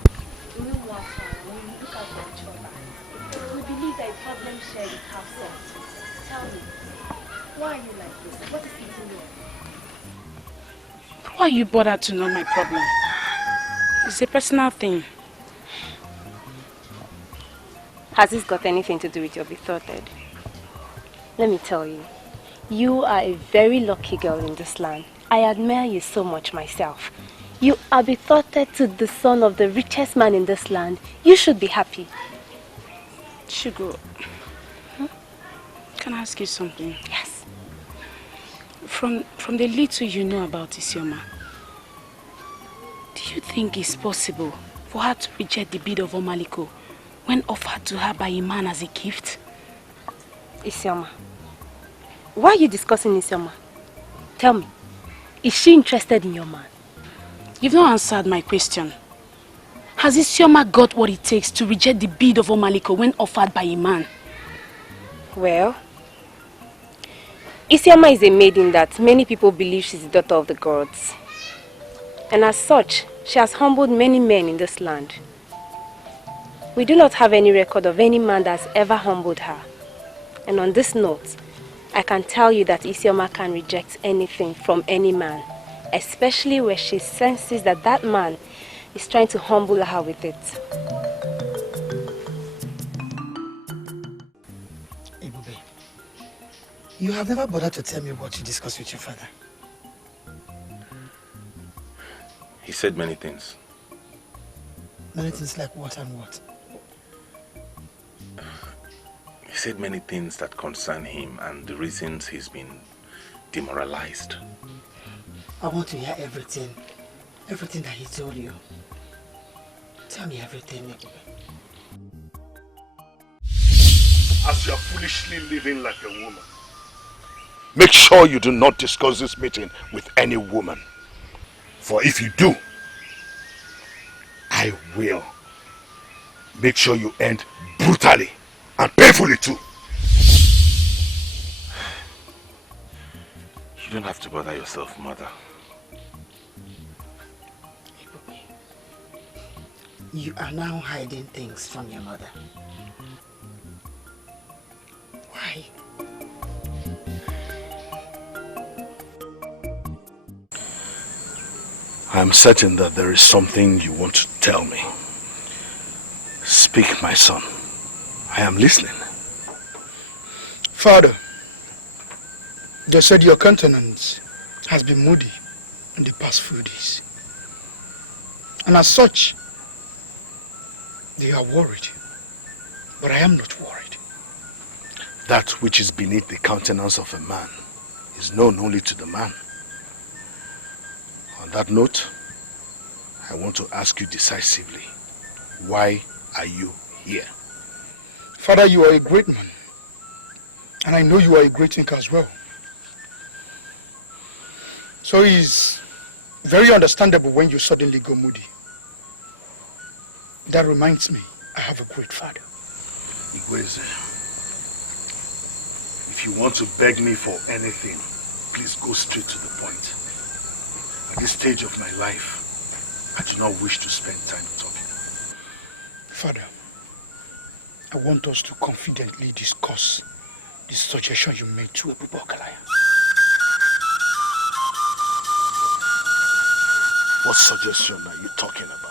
we don't want her. We look at each other. We believe that a problem shared is half solved. Tell me, why are you like this? What is eating you up? Why are you bothered to know my problem? It's a personal thing. Has this got anything to do with your betrothed? Let me tell you, you are a very lucky girl in this land. I admire you so much myself. You are betrothed to the son of the richest man in this land. You should be happy. Shugo, can I ask you something? Yes. From the little you know about Isioma, do you think it's possible for her to reject the bid of Omaliko when offered to her by a man as a gift? Isioma, why are you discussing Isioma? Tell me, is she interested in your man? You've not answered my question. Has Isioma got what it takes to reject the bead of Omaliko when offered by a man? Well, Isioma is a maiden that many people believe she's the daughter of the gods. And as such, she has humbled many men in this land. We do not have any record of any man that has ever humbled her. And on this note, I can tell you that Isioma can reject anything from any man, especially where she senses that that man is trying to humble her with it. Ebube, you have never bothered to tell me what you discussed with your father. He said many things. Many things like what and what? He said many things that concern him and the reasons he's been demoralized. I want to hear everything. Everything that he told you. Tell me everything, Ebube. As you are foolishly living like a woman, make sure you do not discuss this meeting with any woman. For if you do, I will make sure you end brutally and painfully too. You don't have to bother yourself, mother. You are now hiding things from your mother. Why? I am certain that there is something you want to tell me. Speak, my son. I am listening. Father, they said your countenance has been moody in the past few days. And as such, they are worried. But I am not worried. That which is beneath the countenance of a man is known only to the man. On that note, I want to ask you decisively, why are you here? Father, you are a great man. And I know you are a great thinker as well. So it is very understandable when you suddenly go moody. That reminds me, I have a great father. Ngozi, if you want to beg me for anything, please go straight to the point. At this stage of my life, I do not wish to spend time talking. Father, I want us to confidently discuss the suggestion you made to Ebube Okalaya. What suggestion are you talking about?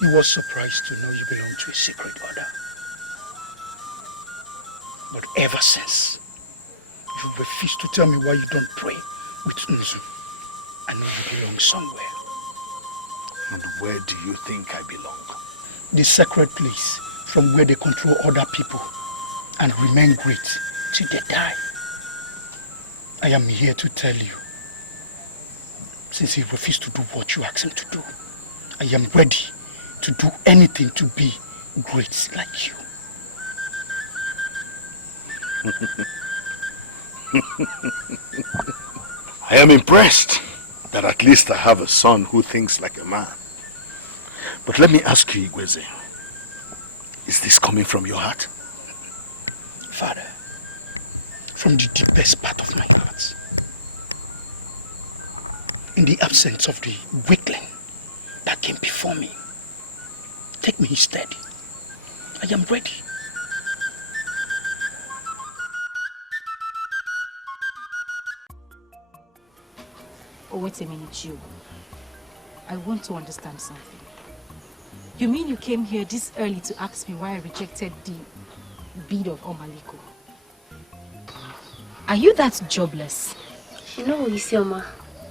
He was surprised to know you belong to a secret order. But ever since, you refuse to tell me why you don't pray with Nzu. I know you belong somewhere. And where do you think I belong? The sacred place from where they control other people and remain great till they die. I am here to tell you, since he refused to do what you asked him to do, I am ready to do anything to be great like you. I am impressed that at least I have a son who thinks like a man. But let me ask you, Ngozi, is this coming from your heart? Father, from the deepest part of my heart, in the absence of the weakling that came before me, take me instead. I am ready. Oh, wait a minute, you. I want to understand something. You mean you came here this early to ask me why I rejected the bid of Omaliko? Are you that jobless? No, Isioma,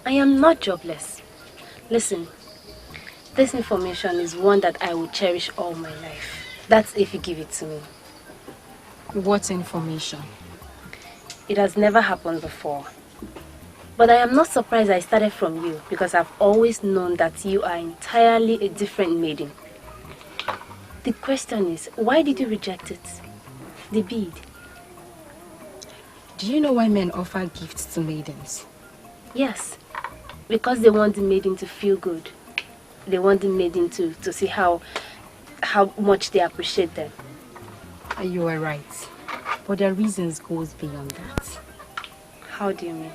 I am not jobless. Listen, this information is one that I will cherish all my life. That's if you give it to me. What information? It has never happened before. But I am not surprised I started from you because I've always known that you are entirely a different maiden. The question is, why did you reject it? The bead. Do you know why men offer gifts to maidens? Yes, because they want the maiden to feel good. they want the maiden to see how much they appreciate them. You are right. But their reasons goes beyond that. How do you mean?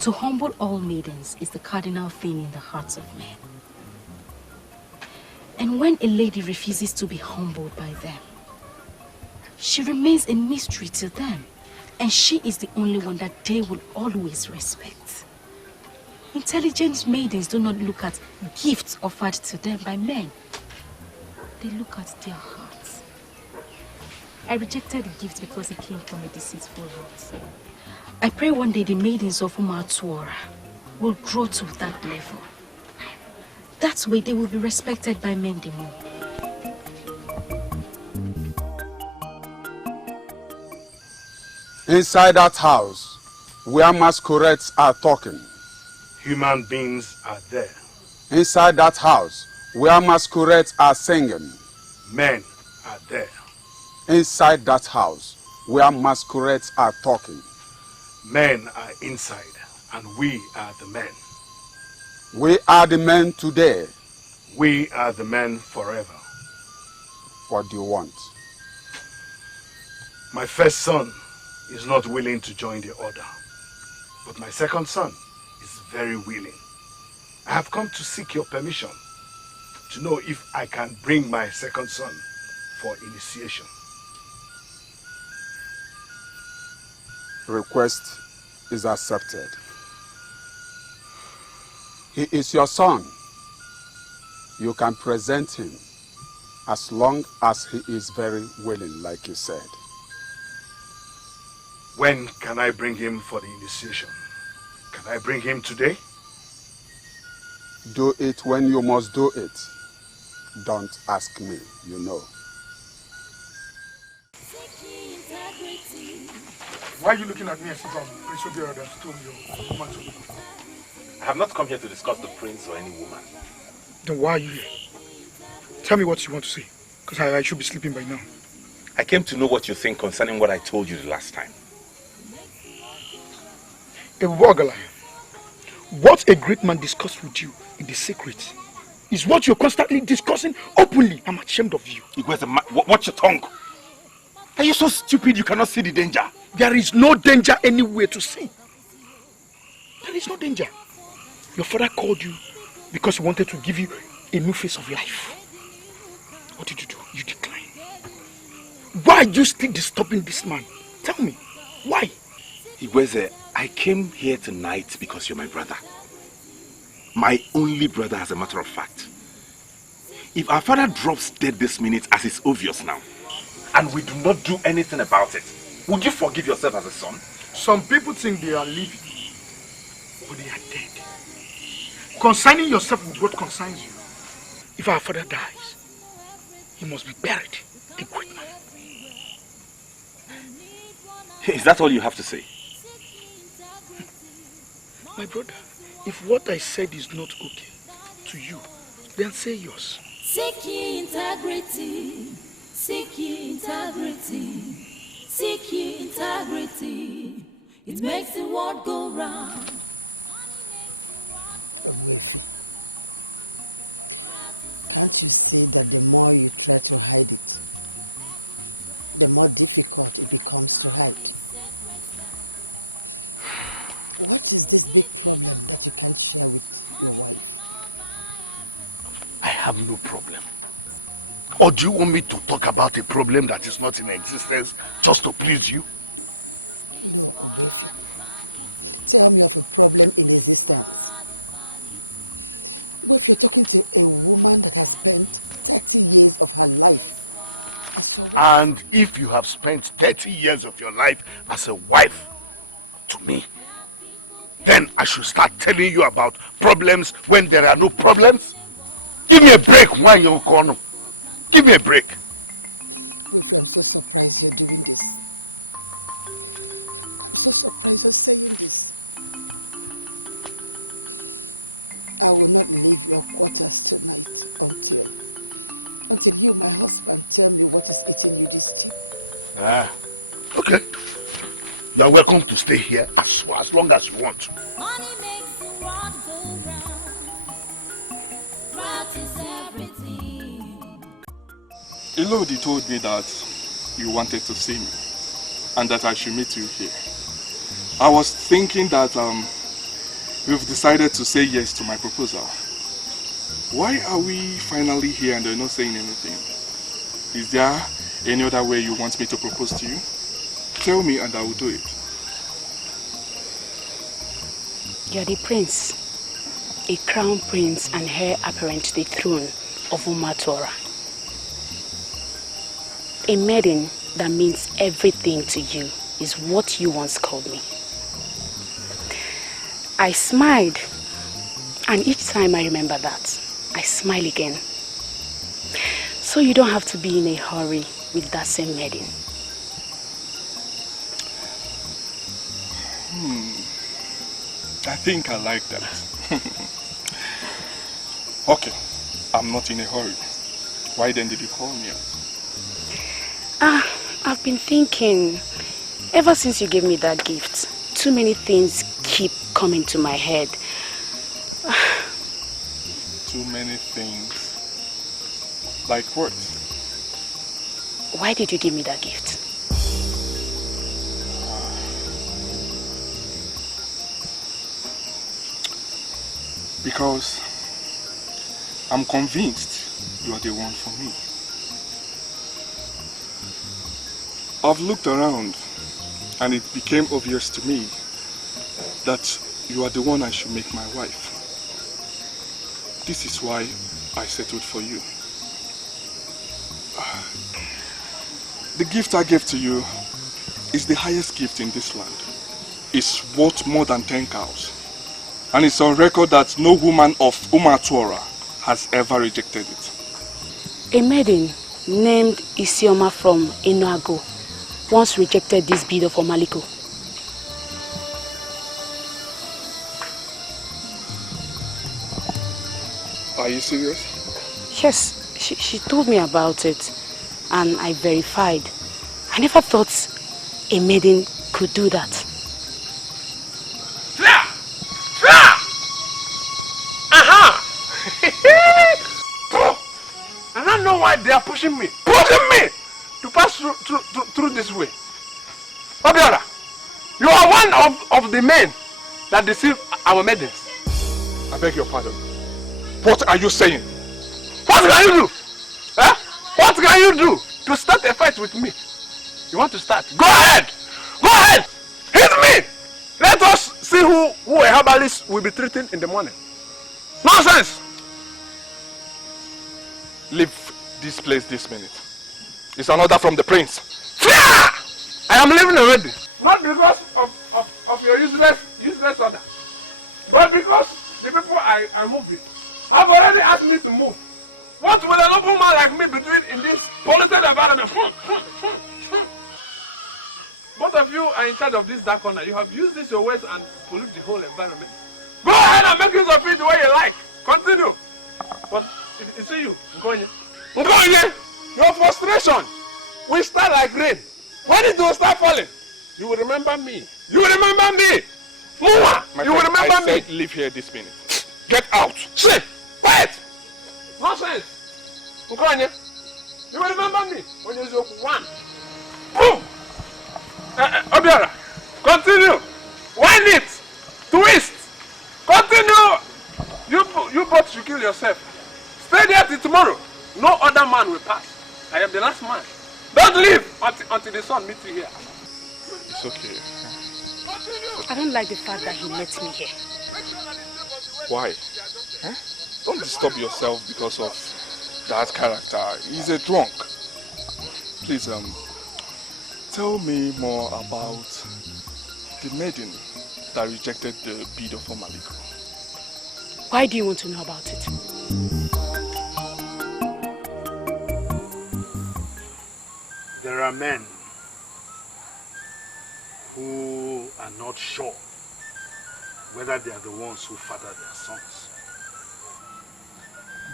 To humble all maidens is the cardinal thing in the hearts of men. And when a lady refuses to be humbled by them, she remains a mystery to them. And she is the only one that they will always respect. Intelligent maidens do not look at gifts offered to them by men. They look at their hearts. I rejected the gift because it came from a deceitful heart. I pray one day the maidens of Umatuora will grow to that level. That way they will be respected by men the more. Inside that house, where masquerades are talking. Human beings are there. Inside that house, where masquerades are singing. Men are there. Inside that house, where masquerades are talking. Men are inside, and we are the men. We are the men today. We are the men forever. What do you want? My first son is not willing to join the order, but my second son is very willing. I have come to seek your permission to know if I can bring my second son for initiation. Request is accepted. He is your son. You can present him as long as he is very willing, like you said. When can I bring him for the initiation? Can I bring him today? Do it when you must do it. Don't ask me, you know. Why are you looking at me as if I'm Prince Obiora that stole your woman to me? I have not come here to discuss the prince or any woman. Then why are you here? Tell me what you want to say, because I should be sleeping by now. I came to know what you think concerning what I told you the last time. What a great man discussed with you in the secret is what you're constantly discussing openly. I'm ashamed of you. Watch your tongue. Are you so stupid you cannot see the danger? There is no danger anywhere to see. There is no danger. Your father called you because he wanted to give you a new face of life. What did you do? You declined. Why are you still disturbing this man? Tell me. Why? Igweze, I came here tonight because you're my brother. My only brother, as a matter of fact. If our father drops dead this minute, as is obvious now, and we do not do anything about it, would you forgive yourself as a son? Some people think they are living, but they are dead. Concerning yourself with what concerns you. If our father dies, he must be buried, a great man. Is that all you have to say? My brother, if what I said is not okay to you, then say yours. Seek ye integrity, seek ye integrity, seek ye integrity. It makes the world go round. Obuefi, can't you see that the more you try to hide it, the more difficult it becomes to hide? What is this big problem that you can't share with your wife? I have no problem. Or do you want me to talk about a problem that is not in existence just to please you? No, Obuefi. Tell me of a problem in existence. Well, if you're talking to a woman that has spent 30 years of her life as your wife. And if you have spent 30 years of your life as a wife to me, then I should start telling you about problems when there are no problems? Give me a break, why you corner? Give me a break. Wifi, I'm so surprised you're doing this. I'm so surprised you're saying this. I will not leave your quarters tonight until you, my husband, tell me what is eating you this deep. Okay. You are welcome to stay here as long as you want. Elodie told me that you wanted to see me and that I should meet you here. I was thinking that we've decided to say yes to my proposal. Why are we finally here and you're not saying anything? Is there any other way you want me to propose to you? Tell me and I will do it. You're the prince, a crown prince and heir apparent to the throne of Umatora. A maiden that means everything to you is what you once called me. I smiled, and each time I remember that, I smile again. So you don't have to be in a hurry with that same maiden. I think I like that. Okay, I'm not in a hurry. Why then did you call me out? I've been thinking, ever since you gave me that gift, too many things keep coming to my head. Too many things? Like what? Why did you give me that gift? Because I'm convinced you are the one for me. I've looked around and it became obvious to me that you are the one I should make my wife. This is why I settled for you. The gift I gave to you is the highest gift in this land. It's worth more than 10 cows. And it's on record that no woman of Umatora has ever rejected it. A maiden named Isioma from Enuago once rejected this bead of Omaliko. Are you serious? Yes, she told me about it and I verified. I never thought a maiden could do that. I don't know why they are pushing me to pass through this way. Obiora, you are one of the men that deceive our maidens. I beg your pardon. What are you saying? What can you do? Huh? What can you do to start a fight with me? You want to start? Go ahead! Go ahead! Hit me! Let us see who a herbalist will be treating in the morning. Nonsense! Leave this place this minute. It's an order from the prince. I am leaving already. Not because of your useless order. But because the people I move with have already asked me to move. What will a local man like me be doing in this polluted environment? Both of you are in charge of this dark corner. You have used this your ways and pollute the whole environment. Go ahead and make use of it the way you like. Continue. But you see you, Ngozi, your frustration will start like rain. When it will start falling, you will remember me. You will remember me. Muma, you will remember me. Leave here this minute. Get out. Shit. Wait. Nonsense. Ngozi, you will remember me when you do one. Boom. Obiora, continue. Wind it. Twist. Continue. You both should kill yourself. Stay there till tomorrow. No other man will pass. I am the last man. Don't leave until the sun meets you here. It's okay. I don't like the fact that he met me here. Why? Huh? Don't disturb yourself because of that character. He's a drunk. Please, tell me more about the maiden that rejected the bid of Omaliko. Why do you want to know about it? There are men who are not sure whether they are the ones who father their sons.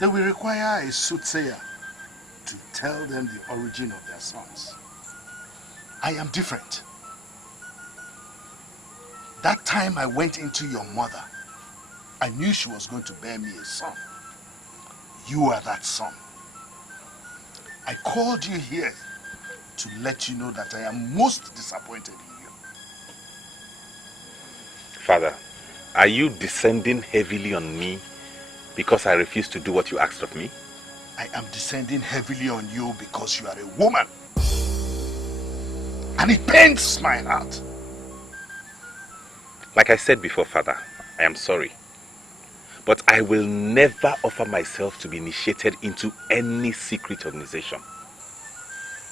They will require a soothsayer to tell them the origin of their sons. I am different. That time I went into your mother, I knew she was going to bear me a son. You are that son. I called you here to let you know that I am most disappointed in you. Father, are you descending heavily on me because I refuse to do what you asked of me? I am descending heavily on you because you are a woman. And it pains my heart. Like I said before, Father, I am sorry. But I will never offer myself to be initiated into any secret organization.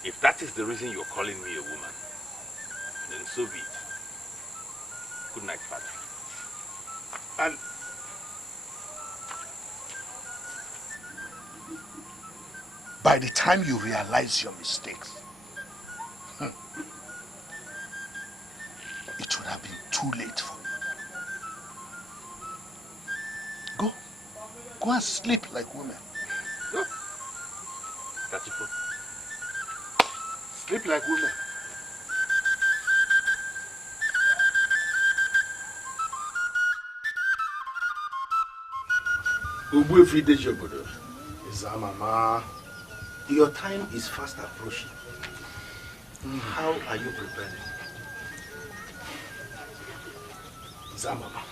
If that is the reason you're calling me a woman, then so be it. Good night, Father. And by the time you realize your mistakes, it would have been too late for you. Go and sleep like women. Go. That's it. Sleep like women. Mama. Your time is fast approaching. How are you preparing? Mama,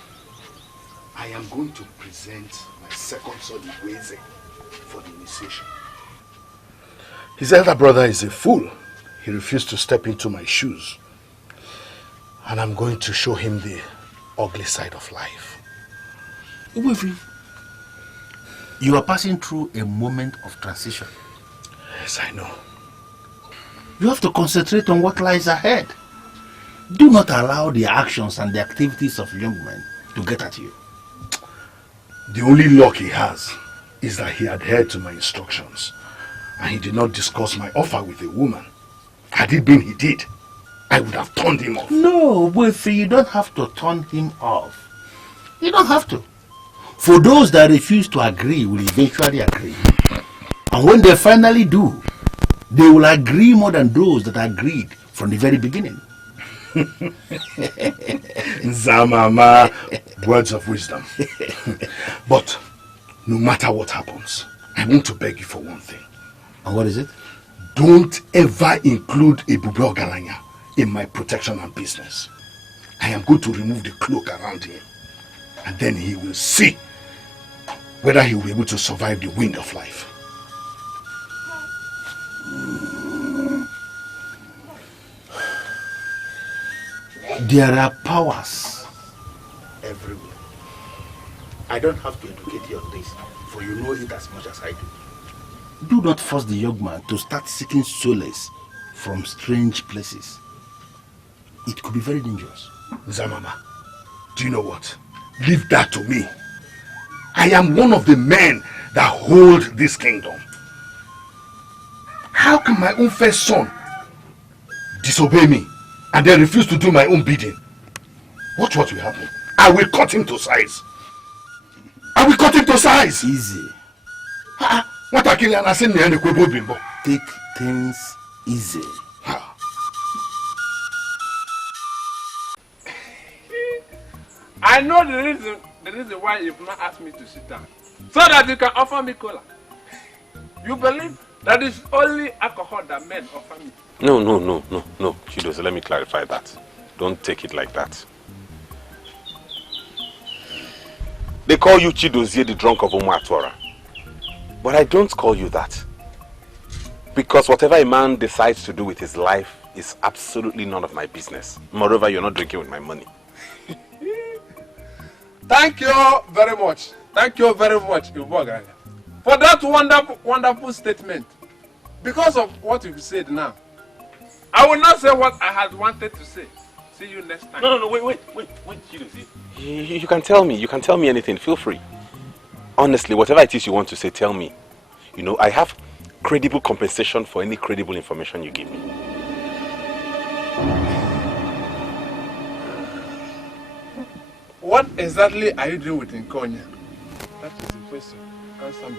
I am going to present my second son Ngozi for the initiation. His elder brother is a fool. He refused to step into my shoes. And I'm going to show him the ugly side of life. Uwefi, you are passing through a moment of transition. Yes, I know. You have to concentrate on what lies ahead. Do not allow the actions and the activities of young men to get at you. The only luck he has is that he adhered to my instructions and he did not discuss my offer with a woman. Had it been he did, I would have turned him off. No, Uwefi, you don't have to turn him off. You don't have to. For those that refuse to agree will eventually agree. And when they finally do, they will agree more than those that agreed from the very beginning. Zamama, words of wisdom. But no matter what happens, I want to beg you for one thing. And what is it? Don't ever include Ebube Ogalanya in my protection and business. I am going to remove the cloak around him, and then he will see whether he will be able to survive the wind of life. There are powers everywhere. I don't have to educate you on this, for you know it as much as I do. Do not force the young man to start seeking solace from strange places. It could be very dangerous. Zamama, do you know what? Leave that to me. I am one of the men that hold this kingdom. How can my own first son disobey me and then refuse to do my own bidding? Watch what will happen. I will cut him to size. I will cut him to size. Easy. Take things easy. I know the reason why you've not asked me to sit down. So that you can offer me cola. You believe that it's only alcohol that men offer me? No, Chidozie, let me clarify that. Don't take it like that. They call you Chidozie, the drunk of Umuatwara. But I don't call you that. Because whatever a man decides to do with his life is absolutely none of my business. Moreover, you're not drinking with my money. Thank you very much. Thank you very much, Iboganya, for that wonderful statement. Because of what you've said now, I will not say what I had wanted to say. See you next time. No, wait, Chidozie. You can tell me. You can tell me anything. Feel free. Honestly, whatever it is you want to say, tell me. You know, I have credible compensation for any credible information you give me. What exactly are you doing with Nkonya? That is the question. Answer me.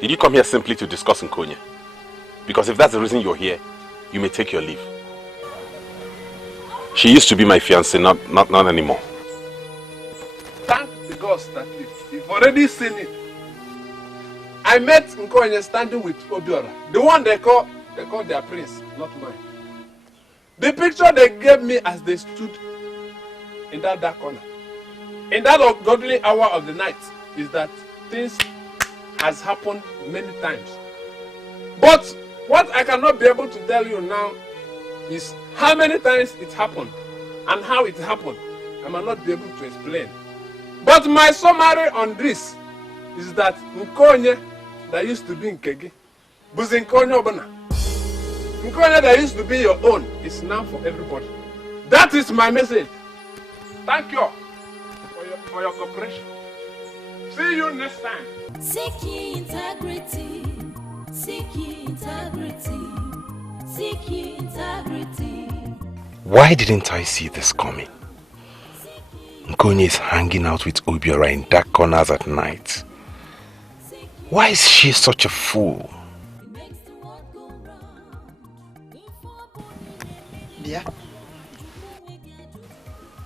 Did you come here simply to discuss Nkonya? Because if that's the reason you're here, you may take your leave. She used to be my fiancée, not anymore. Thank the gods that you've already seen it. I met Nkonye standing with Obiora, the one they call their prince, not mine. The picture they gave me as they stood in that dark corner, in that ungodly hour of the night, is that things has happened many times. But what I cannot be able to tell you now is how many times it happened and how it happened. I might not be able to explain. But my summary on this is that Nkonye that used to be in Kege, was Nkonye Obana. Nkonye that used to be your own is now for everybody. That is my message. Thank you for your cooperation. See you next time. Seek ye integrity. Seek ye integrity. Seek ye integrity. Why didn't I see this coming? Nkonye is hanging out with Obiora in dark corners at night. Why is she such a fool? Dear,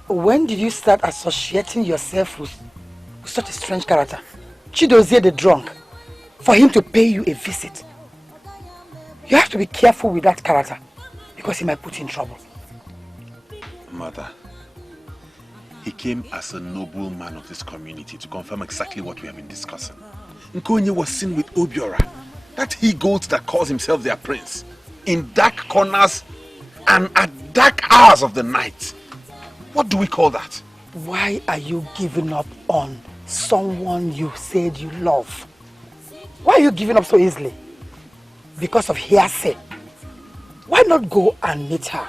when did you start associating yourself with such a strange character? Chidozie the drunk, for him to pay you a visit. You have to be careful with that character because he might put you in trouble. Mother, he came as a noble man of this community to confirm exactly what we have been discussing. Nkonye was seen with Obiora, that he-goat that calls himself their prince, in dark corners and at dark hours of the night. What do we call that? Why are you giving up on someone you said you love? Why are you giving up so easily? Because of hearsay. Why not go and meet her?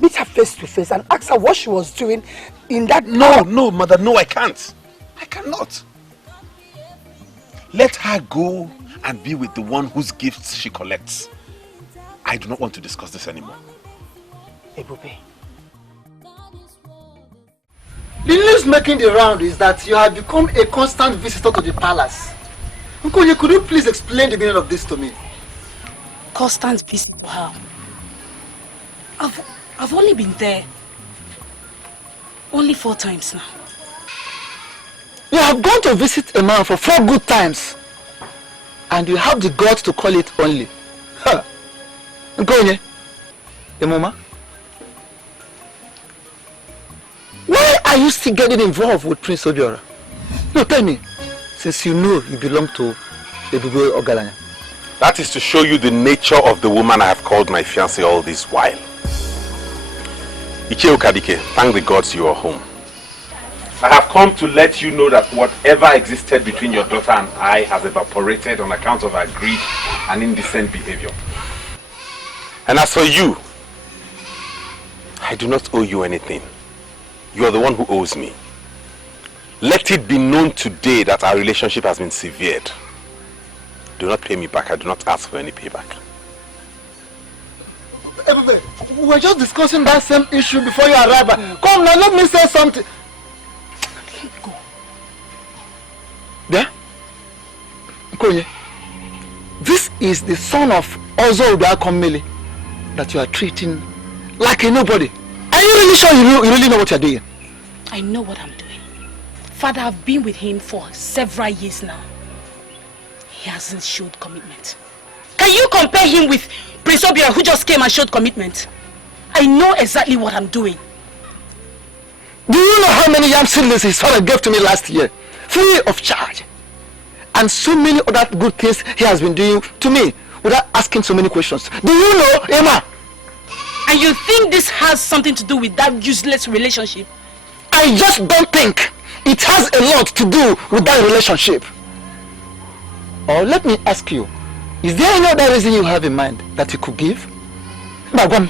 Meet her face to face and ask her what she was doing in that... No, mother, no, I can't. I cannot. Let her go and be with the one whose gifts she collects. I do not want to discuss this anymore. Ebube. The news making the round is that you have become a constant visitor to the palace. Nkonye, could you please explain the meaning of this to me? Constant visit to her. I've only been there only 4 times now. You have gone to visit a man for 4 good times, and you have the guts to call it only. Ha! Nkonye, Emoma, why are you still getting involved with Prince Obiora? No, tell me, since you know you belong to Ebube Ogalanya. That is to show you the nature of the woman I have called my fiancée all this while. Icheo Kadike, thank the gods you are home. I have come to let you know that whatever existed between your daughter and I has evaporated on account of her greed and indecent behavior. And as for you, I do not owe you anything. You are the one who owes me. Let it be known today that our relationship has been severed. Do not pay me back. I do not ask for any payback. Ebube, we were just discussing that same issue before you arrived. Come now, let me say something. Go. Yeah? Nkonye, this is the son of Ozo Udakomele that you are treating like a nobody. Are you really sure you really know what you're doing? I know what I'm doing. Father, I've been with him for several years now. He hasn't showed commitment. Can you compare him with Prince Obiora, who just came and showed commitment? I know exactly what I'm doing. Do you know how many yam seedlings his father gave to me last year? Free of charge. And so many other good things he has been doing to me without asking so many questions. Do you know, Emma? And you think this has something to do with that useless relationship? I just don't think it has a lot to do with that relationship. Or let me ask you, is there any other reason you have in mind that you could give? Bagwan.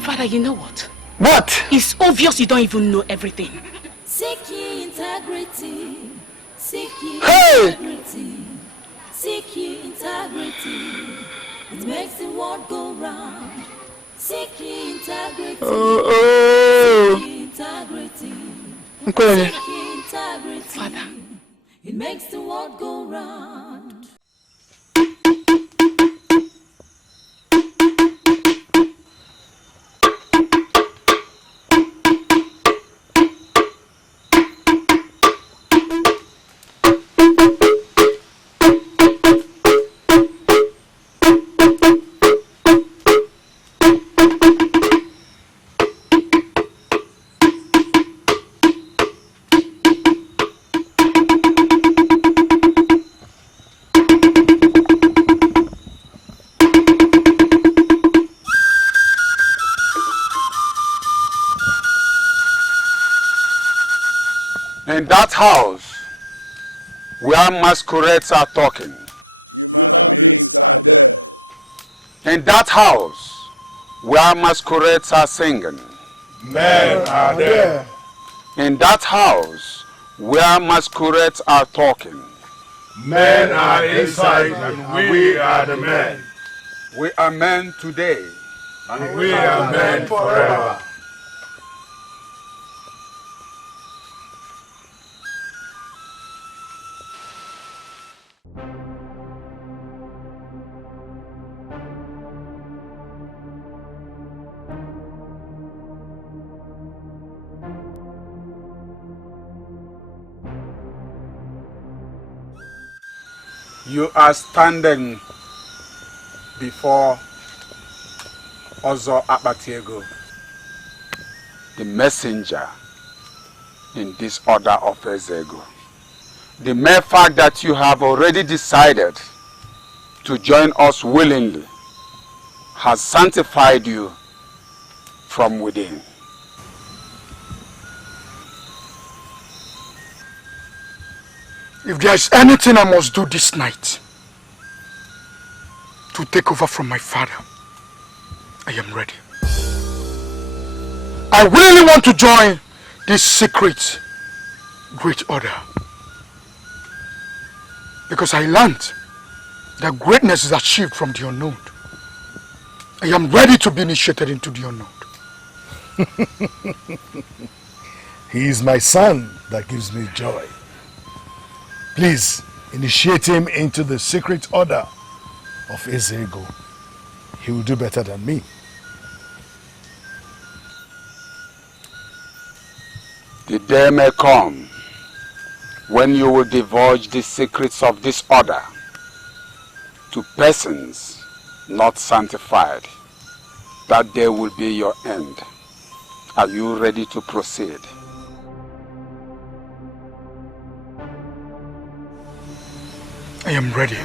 Father, you know what? What? It's obvious you don't even know everything. Seek ye integrity. Seek ye integrity. Seek ye integrity. It makes the world go round. Seek ye integrity. Seek ye integrity. Nkonye. Seek ye integrity. Father. It makes the world go round. In that house where masquerades are talking, human beings are there. In that house where masquerades are singing, men are there. In that house where masquerades are talking, men are inside and we are the men. We are men today. And we are men forever. You are standing before Ozo Akpatiego, the messenger in this order of Ezeonu. The mere fact that you have already decided to join us willingly has sanctified you from within. If there is anything I must do this night to take over from my father, I am ready. I really want to join this secret great order, because I learned that greatness is achieved from the unknown. I am ready to be initiated into the unknown. He is my son that gives me joy. Please initiate him into the secret order of Ezeonu. He will do better than me. The day may come when you will divulge the secrets of this order to persons not sanctified. That day will be your end. Are you ready to proceed? I am ready.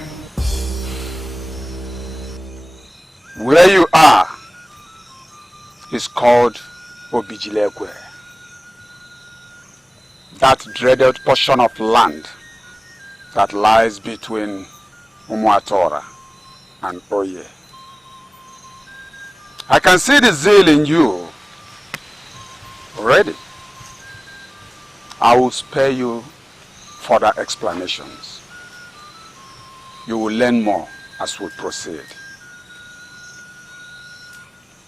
Where you are is called Obijilegwe. That dreaded portion of land that lies between Umuatora and Oye. I can see the zeal in you already. I will spare you further explanations. You will learn more as we proceed.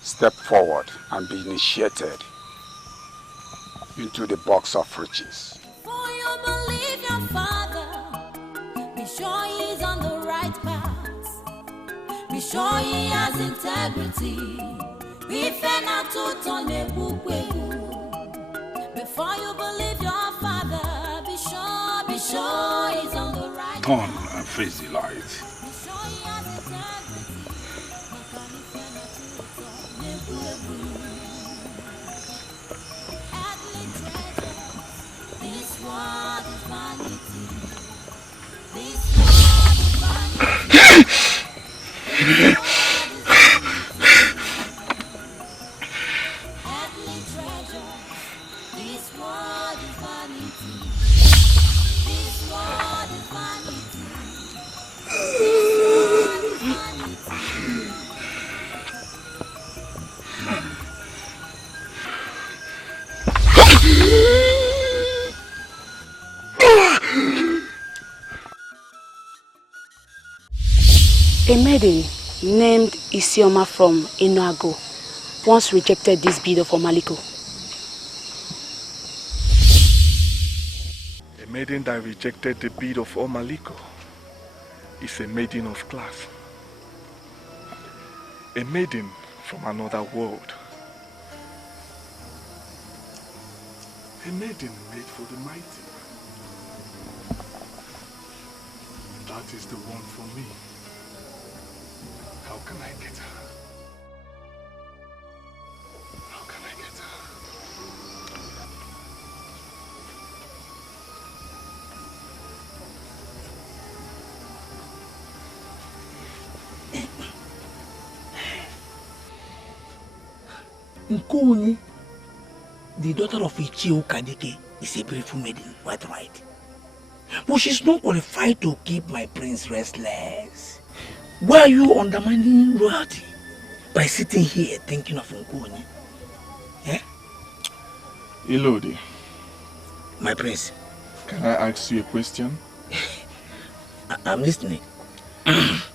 Step forward and be initiated into the box of riches. For you believe your father, be sure he is on the right path. Be sure he has integrity. Before you believe your father, be sure he's on the right path. Turn and face the light. Be sure he has integrity. Earthly treasures, this world is vanity. This world is vanity. Earthly treasures, this world is vanity. This world is vanity. This world is vanity. A maiden named Isioma from Enuago once rejected this bid of Omaliko. A maiden that rejected the bid of Omaliko is a maiden of class. A maiden from another world. A maiden made for the mighty. That is the one for me. How can I get her? How can I get her? Nkuni, the daughter of Ichio Kadike, is a beautiful maiden, quite right. But she's not qualified to keep my prince restless. Why are you undermining royalty by sitting here thinking of Ngozi? Eh? Elodie. My prince. Can I ask you a question? I'm listening.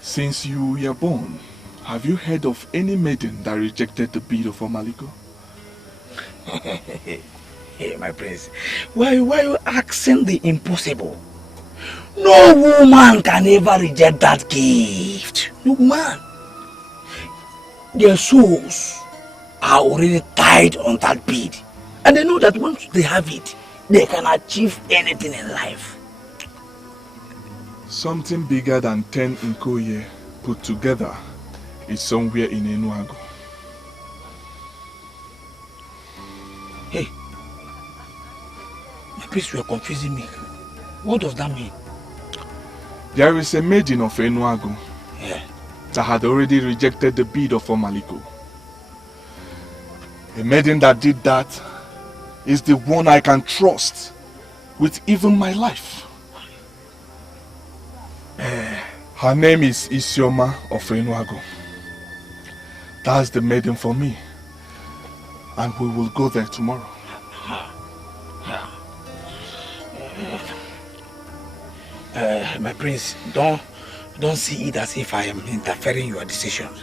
Since you were born, have you heard of any maiden that rejected the bid of Omaliko? Hey, my prince, why are you asking the impossible? No woman can ever reject that gift. No man. Their souls are already tied on that bid. And they know that once they have it, they can achieve anything in life. Something bigger than 10 Nkoye put together is somewhere in Enuago. Hey, my priest, you are confusing me. What does that mean? There is a maiden of Enuago Yeah. that had already rejected the bid of Omaliko. A maiden that did that is the one I can trust with even my life. Her name is Isioma of Enuago. That's the maiden for me. And we will go there tomorrow. My prince, don't see it as if I am interfering in your decisions.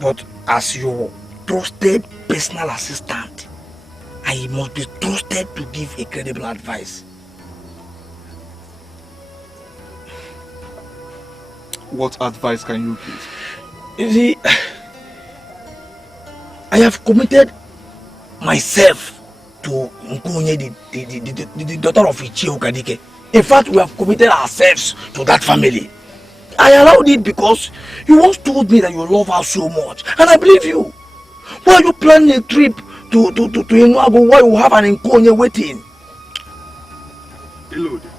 But as your trusted personal assistant, I must be trusted to give a credible advice. What advice can you give? You see, I have committed myself to Nkonye, the daughter of Ichie Okadike. In fact, we have committed ourselves to that family. I allowed it because you once told me that you love her so much, and I believe you. Why are you planning a trip to Enuago where you have an Nkonye waiting? Elodie,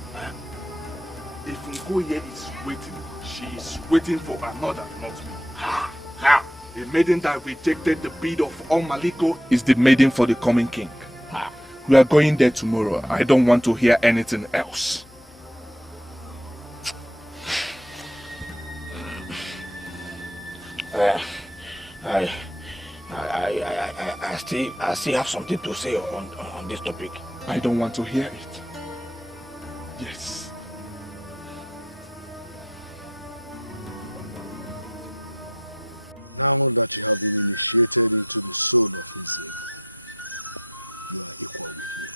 if Nkoye is waiting, she is waiting for another, not me. How? The maiden that rejected the bid of Omaliko is the maiden for the coming king. We are going there tomorrow. I don't want to hear anything else. I still have something to say on this topic. I don't want to hear it. Yes. Now that you have been initiated into the soul of Ezeonu, you are equal with me.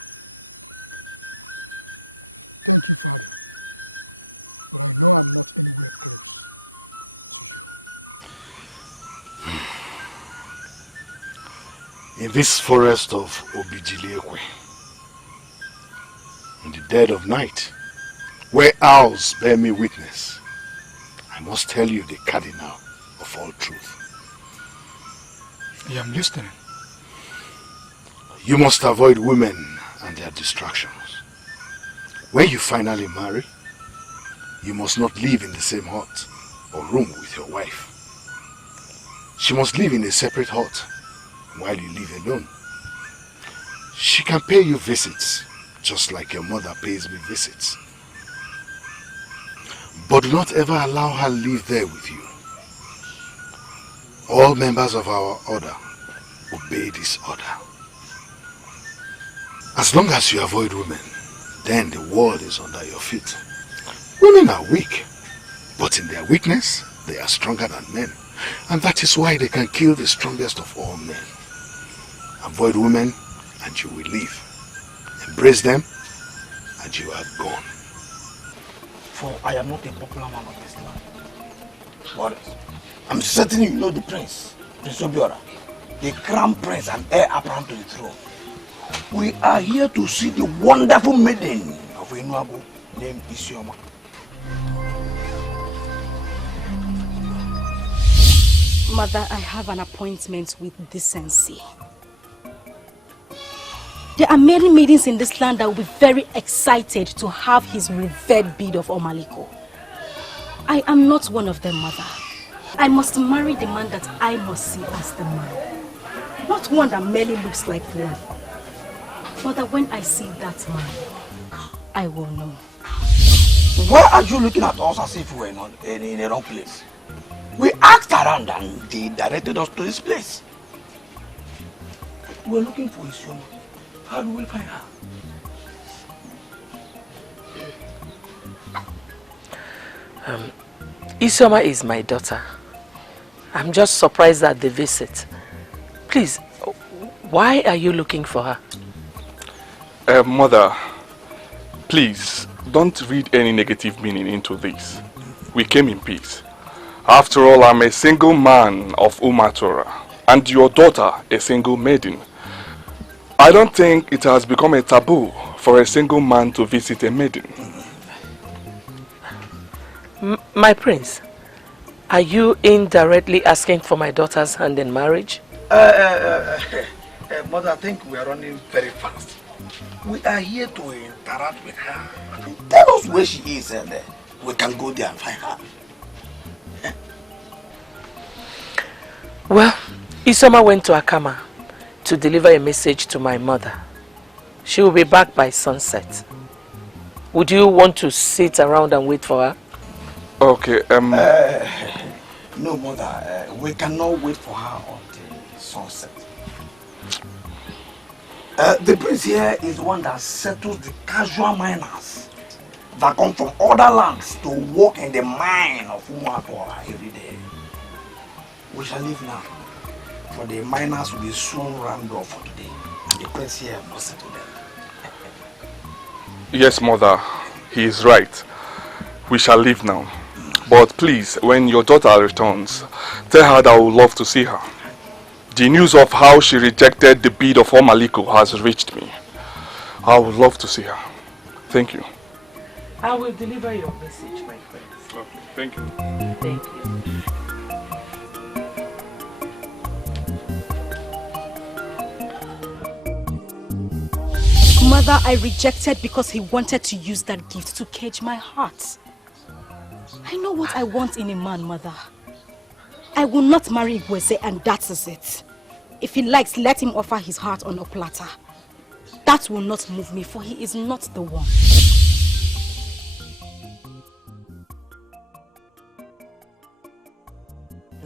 Thank you, Father. But I know I'm not anywhere close to you. In this forest of Obijiliekwe, in the dead of night, where owls bear me witness, I must tell you the cardinal of all truth. I am listening. You must avoid women and their distractions. When you finally marry, you must not live in the same hut or room with your wife. She must live in a separate hut while you live alone. She can pay you visits, just like your mother pays me visits. But do not ever allow her live there with you. All members of our order obey this order. As long as you avoid women, then the world is under your feet. Women are weak, but in their weakness, they are stronger than men. And that is why they can kill the strongest of all men. Avoid women, and you will live. Embrace them, and you are gone. For I am not a popular man of this land. But I'm certain you know the prince, Prince Obiora, the crown prince and heir apparent to the throne. We are here to see the wonderful maiden of Enuago named Isioma. Mother, I have an appointment with decency. There are many maidens in this land that will be very excited to have his revered bid of Omaliko. I am not one of them, Mother. I must marry the man that I must see as the man. Not one that merely looks like one. Mother, when I see that man, I will know. Why are you looking at us as if we were not in the wrong place? We asked around and they directed us to this place. We're looking for Ezeonu. How do we find her? Isioma is my daughter. I'm just surprised at the visit. Please, why are you looking for her? Mother, please, don't read any negative meaning into this. We came in peace. After all, I'm a single man of Umatora, and your daughter a single maiden. I don't think it has become a taboo for a single man to visit a maiden. My prince, are you indirectly asking for my daughter's hand in marriage? Mother, I think we are running very fast. We are here to interact with her. Tell us where she is and we can go there and find her. Well, Isioma went to Akama to deliver a message to my mother. She will be back by sunset. Would you want to sit around and wait for her? Okay, no, mother, we cannot wait for her until sunset. The prince here is the one that settles the casual miners that come from other lands to work in the mine of Umuatora every day. We shall leave now, for the miners will be soon rounded off for today, and the prince here must settle them. Yes, mother, he is right. We shall leave now. But please, when your daughter returns, tell her that I would love to see her. The news of how she rejected the bid of Omaliko has reached me. I would love to see her. Thank you. I will deliver your message, my friend. Okay, thank you. Thank you. Mother, I rejected because he wanted to use that gift to cage my heart. I know what I want in a man, Mother. I will not marry Ngozi, and that is it. If he likes, let him offer his heart on a platter. That will not move me, for he is not the one.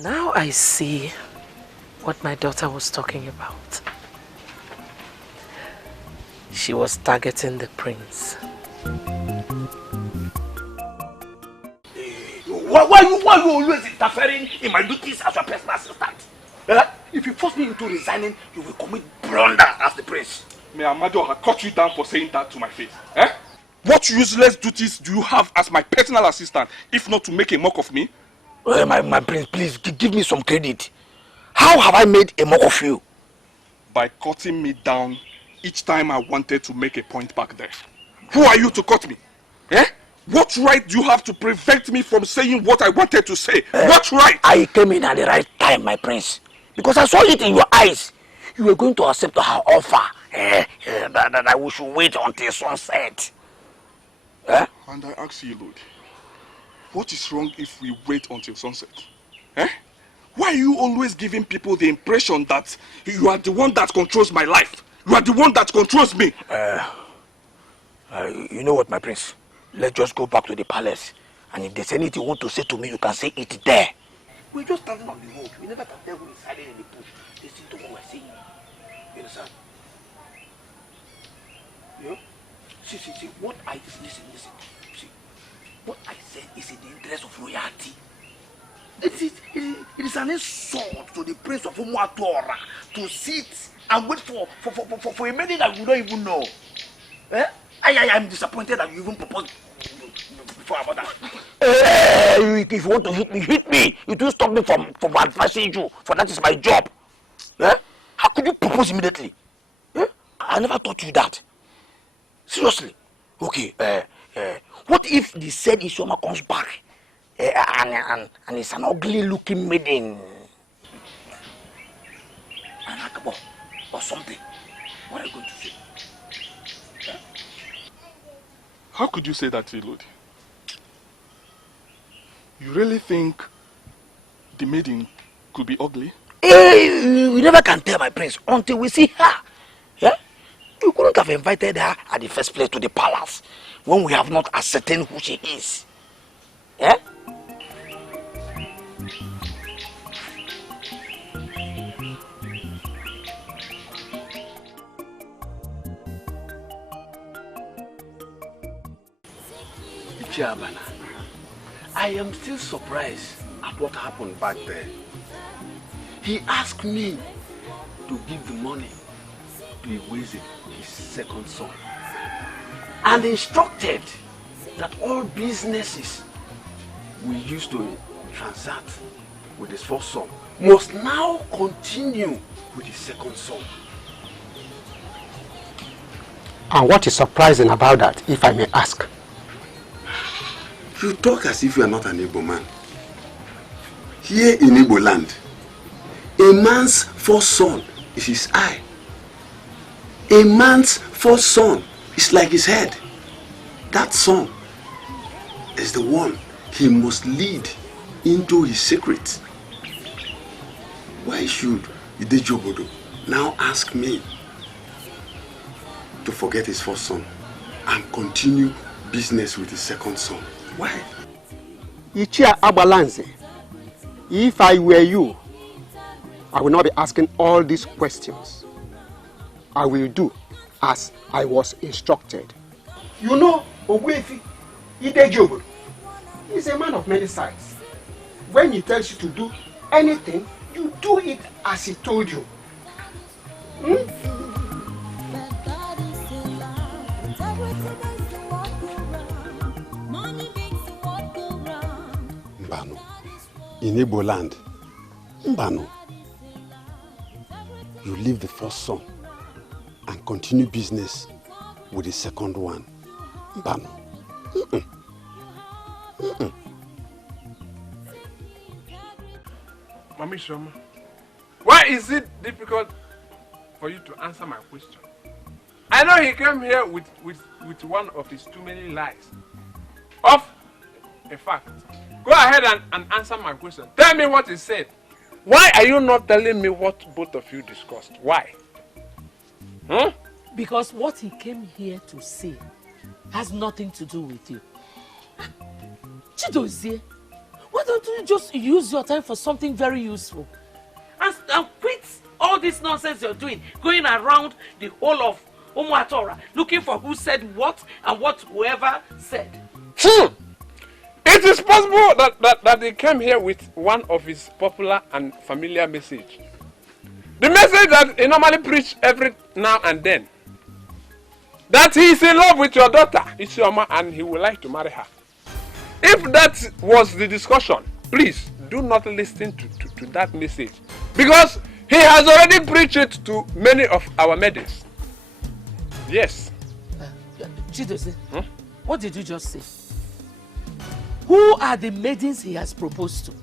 Now I see what my daughter was talking about. She was targeting the prince. Why you always interfering in my duties as your personal assistant? If you force me into resigning, you will commit blunder as the prince. May Amado have cut you down for saying that to my face. What useless duties do you have as my personal assistant, if not to make a mock of me? My prince, please give me some credit. How have I made a mock of you? By cutting me down each time I wanted to make a point back there. Who are you to cut me? What right do you have to prevent me from saying what I wanted to say? What right? I came in at the right time, my prince. Because I saw it in your eyes. You were going to accept her offer. That we should wait until sunset. And I ask you, Lord, what is wrong if we wait until sunset? Why are you always giving people the impression that you are the one that controls my life? You are the one that controls me. You know what, my prince? Let's just go back to the palace. And if there's anything you want to say to me, you can say it there. We just stand on the road. We never can tell who is hiding in the bush. Listen to what we're saying. You understand? Yeah? See, what I listen. See, what I said is in the interest of royalty. It is an insult to the prince of Umuatora to sit and wait for a maiden that we don't even know. I am disappointed that you even proposed before about that. If you want to hit me. You do stop me from advising you, for that is my job. How could you propose immediately? I never taught you that. Seriously. Okay, what if the said Isioma comes back and it's an ugly looking maiden? An akabo or something. What are you going to say? How could you say that, Lord? You really think the maiden could be ugly? We never can tell, my prince, until we see her. You couldn't have invited her at the first place to the palace when we have not ascertained who she is. Eh? Chiabana, I am still surprised at what happened back there. He asked me to give the money to Ngozi, his second son, and instructed that all businesses we used to transact with his first son must now continue with his second son. And what is surprising about that, if I may ask? You talk as if you are not an Igbo man. Here in Igbo land, a man's first son is his eye. A man's first son is like his head. That son is the one he must lead into his secret. Why should Idejobodo now ask me to forget his first son and continue business with his second son? Why? Ichia Abalanze, if I were you, I will not be asking all these questions. I will do as I was instructed. You know, Ogwefi Idejobodo is a man of many sides. When he tells you to do anything, you do it as he told you. Mbano, in Igbo land, Mbano, you leave the first son and continue business with the second one. Mbano. Mami Shoma, why is it difficult for you to answer my question? I know he came here with one of his too many lies. In fact, go ahead and answer my question. Tell me what he said. Why are you not telling me what both of you discussed? Why? Huh? Because what he came here to say has nothing to do with you. Chidozie, why don't you just use your time for something very useful? And quit all this nonsense you're doing, going around the whole of Umuatora, looking for who said what and what whoever said. It is possible that he came here with one of his popular and familiar message. The message that he normally preaches every now and then. That he is in love with your daughter, Isioma, and he would like to marry her. If that was the discussion, please do not listen to that message. Because he has already preached it to many of our maidens. Yes. Chidozie, what did you just say? Who are the maidens he has proposed to?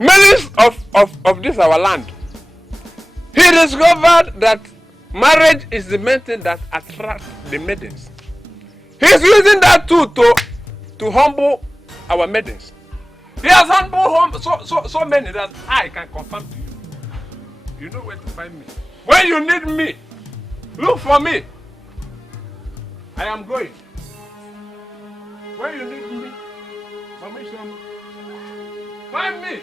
Maidens of this our land. He discovered that marriage is the main thing that attracts the maidens. He's using that too to humble our maidens. He has humbled so many that I can confirm to you. You know where to find me. When you need me, look for me. I am going. When you need me, find me.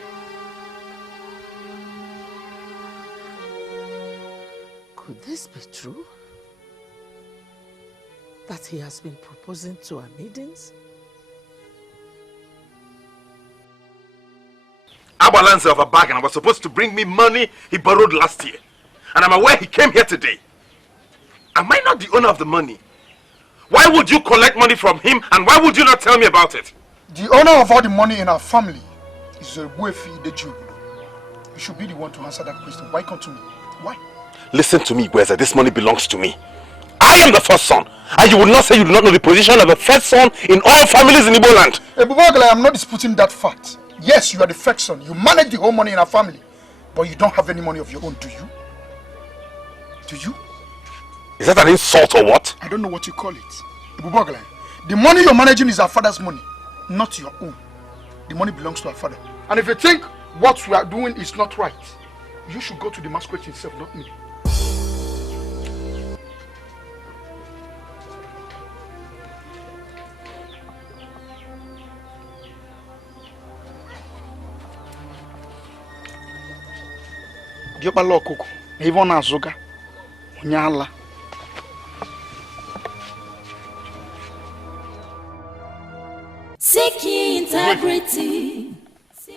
Could this be true? That he has been proposing to our maidens? Abalance of a bag and was supposed to bring me money he borrowed last year. And I'm aware he came here today. Am I not the owner of the money? Why would you collect money from him and why would you not tell me about it? The owner of all the money in our family is Ogwefi Idejobodo. You should be the one to answer that question. Why come to me? Why? Listen to me, Gweza. This money belongs to me. I am the first son. And you would not say you do not know the position of the first son in all families in Igbo land. I am not disputing that fact. Yes, you are the first son. You manage the whole money in our family. But you don't have any money of your own, do you? Do you? Is that an insult or what? I don't know what you call it. The money you're managing is our father's money, not your own. The money belongs to our father. And if you think what we are doing is not right, you should go to the masquerade itself, not me. Diopala Okoko, even Azuga, Unyala. Seek ye integrity.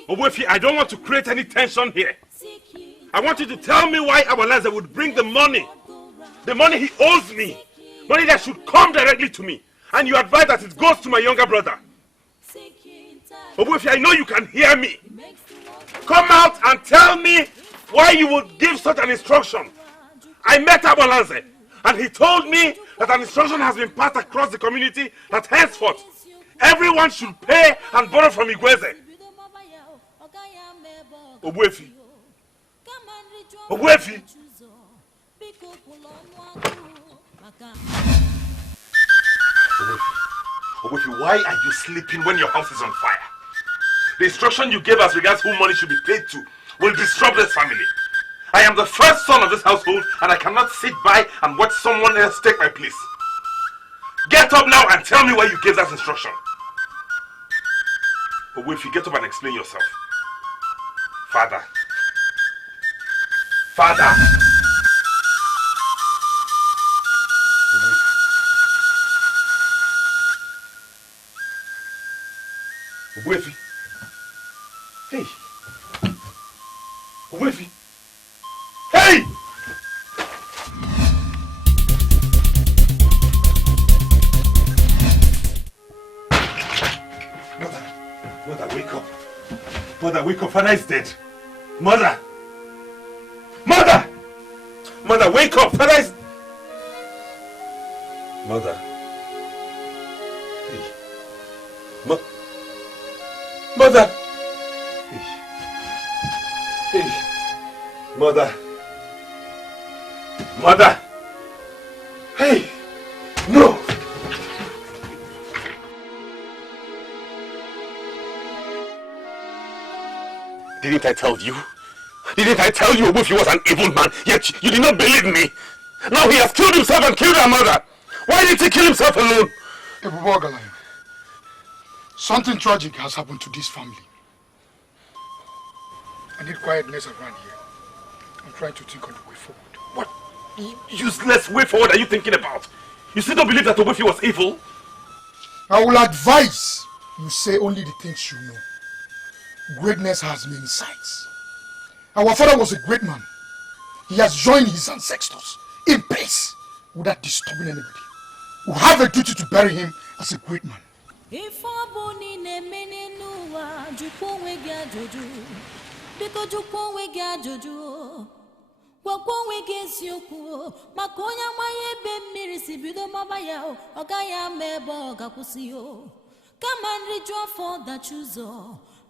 Owefi, I don't want to create any tension here. I want you to tell me why Abalaze would bring the money he owes me, money that should come directly to me, and you advise that it goes to my younger brother. Owefi, I know you can hear me. Come out and tell me why you would give such an instruction. I met Abalaze, and he told me that an instruction has been passed across the community that henceforth everyone should pay and borrow from Ngozi. Owefi. Owefi. Owefi, why are you sleeping when your house is on fire? The instruction you gave as regards who money should be paid to will disrupt this family. I am the first son of this household and I cannot sit by and watch someone else take my place. Get up now and tell me why you gave that instruction. Owefi, get up and explain yourself. Father. Father. Owefi. Hey. Owefi. Hey! Mother, wake up. Mother, wake up. Father is dead. Mother! Mother! Mother, wake up! Father is... Mother. Hey. Mother! Hey. Hey. Mother. Mother! Hey! No! Didn't I tell you? Didn't I tell you Owefi was an evil man, yet you did not believe me? Now he has killed himself and killed our mother. Why did he kill himself alone? Something tragic has happened to this family. I need quietness around here. I'm trying to think on the way forward. What useless way forward are you thinking about? You still don't believe that Owefi was evil? I will advise you say only the things you know. Greatness has many sides. Our father was a great man. He has joined his ancestors in peace without disturbing anybody. We have a duty to bury him as a great man.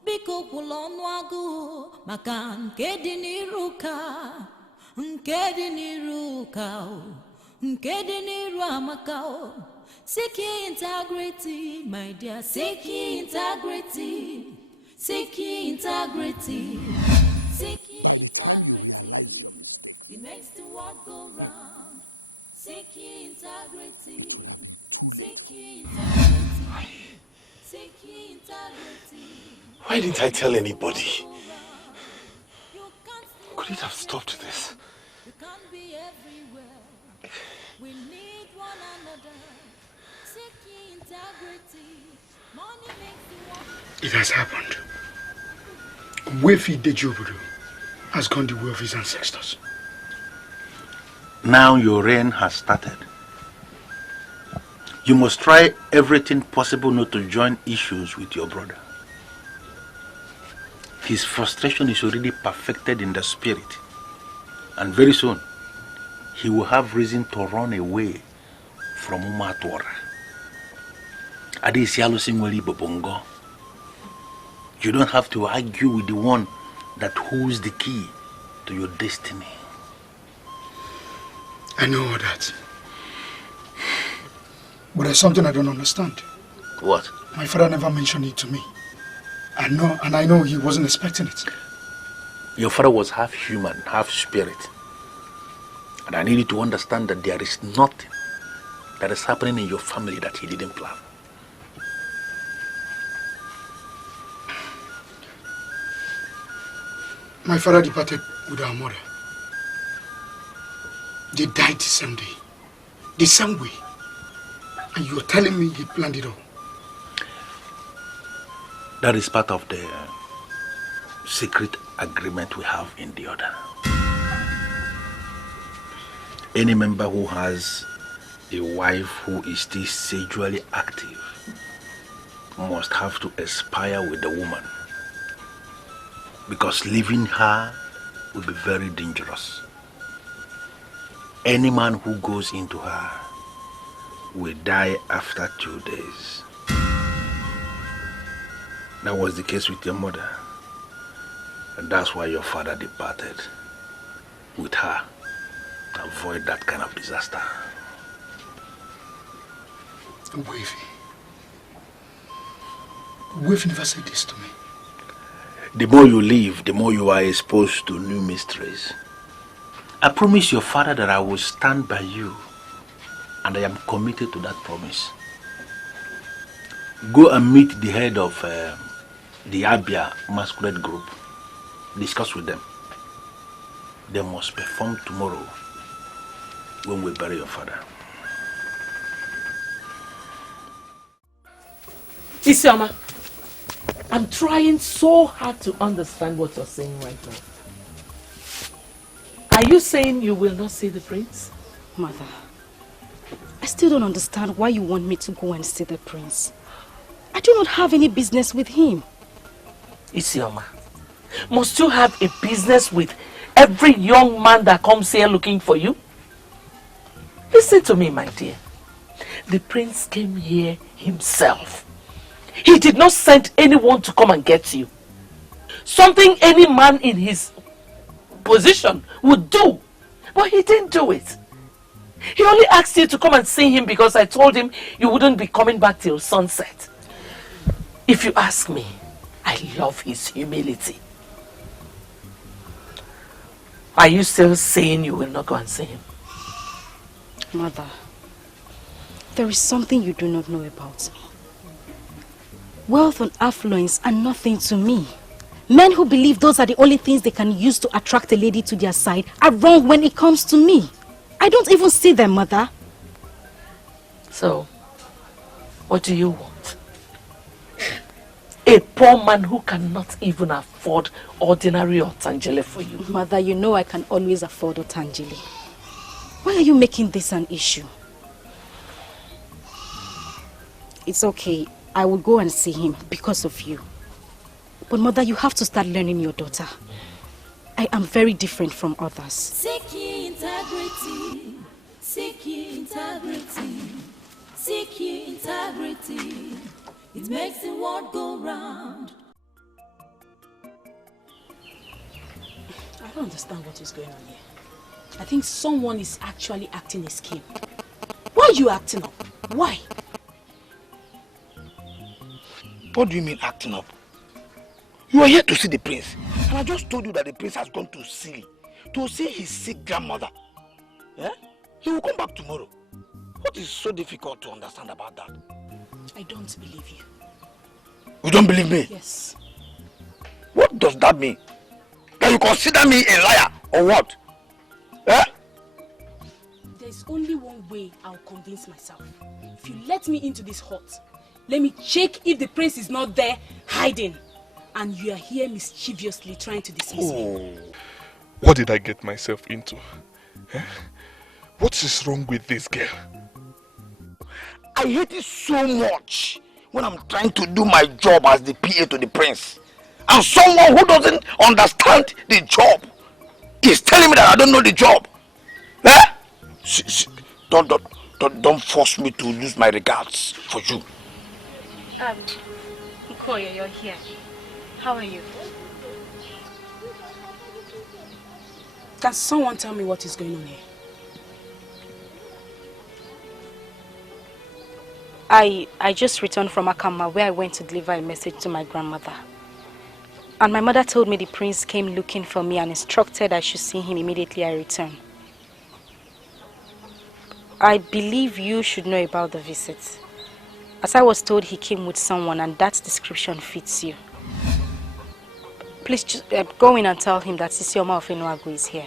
Biko kulonu agu maka nke dị n'iru amaka. Seek ye integrity, my dear. Seek ye integrity. Seek ye integrity. By the time you realize your mistakes, it would have been too late for you. Why didn't I tell anybody? Could it have stopped this? It has happened. Owefi Dejobodo has gone the way of his ancestors. Now your reign has started. You must try everything possible not to join issues with your brother. His frustration is already perfected in the spirit, and very soon he will have reason to run away from Umatwara. You don't have to argue with the one that holds the key to your destiny. I know all that. But there's something I don't understand. What? My father never mentioned it to me. I know he wasn't expecting it. Your father was half human, half spirit. And I need you to understand that there is nothing that is happening in your family that he didn't plan. My father departed with our mother. They died the same day. The same way. And you're telling me he planned it all. That is part of the secret agreement we have in the order. Any member who has a wife who is still sexually active must have to aspire with the woman, because leaving her will be very dangerous. Any man who goes into her will die after 2 days. That was the case with your mother, and that's why your father departed with her to avoid that kind of disaster. Wave never said this to me. The more you live, the more you are exposed to new mysteries. I promise your father that I will stand by you, and I am committed to that promise. Go and meet the head of the Abia masquerade group. Discuss with them. They must perform tomorrow when we bury your father. Isioma, I'm trying so hard to understand what you're saying right now. Are you saying you will not see the prince? Mother, I still don't understand why you want me to go and see the prince. I do not have any business with him. Isioma, must you have a business with every young man that comes here looking for you? Listen to me, my dear. The prince came here himself. He did not send anyone to come and get you. Something any man in his position would do, but he didn't do it. He only asked you to come and see him because I told him you wouldn't be coming back till sunset. If you ask me, I love his humility. Are you still saying you will not go and see him? Mother, there is something you do not know about me. Wealth and affluence are nothing to me. Men who believe those are the only things they can use to attract a lady to their side are wrong when it comes to me. I don't even see them, Mother. So, what do you want? A poor man who cannot even afford ordinary otangele for you. Mother, you know I can always afford otangele. Why are you making this an issue? It's okay. I will go and see him because of you. But Mother, you have to start learning your daughter. I am very different from others. Seek ye integrity. Seek ye integrity. Seek ye integrity. It makes the world go round. I don't understand what is going on here. I think someone is actually acting a scheme. Why are you acting up? Why? What do you mean acting up? You are here to see the prince. And I just told you that the prince has gone to Sili to see his sick grandmother. Yeah? He will come back tomorrow. What is so difficult to understand about that? I don't believe you. You don't believe me? Yes. What does that mean? That you consider me a liar or what? Eh? There's only one way I'll convince myself. If you let me into this hut, let me check if the prince is not there hiding. And you are here mischievously trying to dismiss me. What did I get myself into? Eh? What is wrong with this girl? I hate it so much when I'm trying to do my job as the PA to the prince. And someone who doesn't understand the job is telling me that I don't know the job. Eh? Don't force me to lose my regards for you. Okoli, you're here. How are you? Can someone tell me what is going on here? I just returned from Akama where I went to deliver a message to my grandmother. And my mother told me the prince came looking for me and instructed I should see him immediately I return. I believe you should know about the visit. As I was told, he came with someone and that description fits you. Please just, go in and tell him that Isioma of Enuagu is here.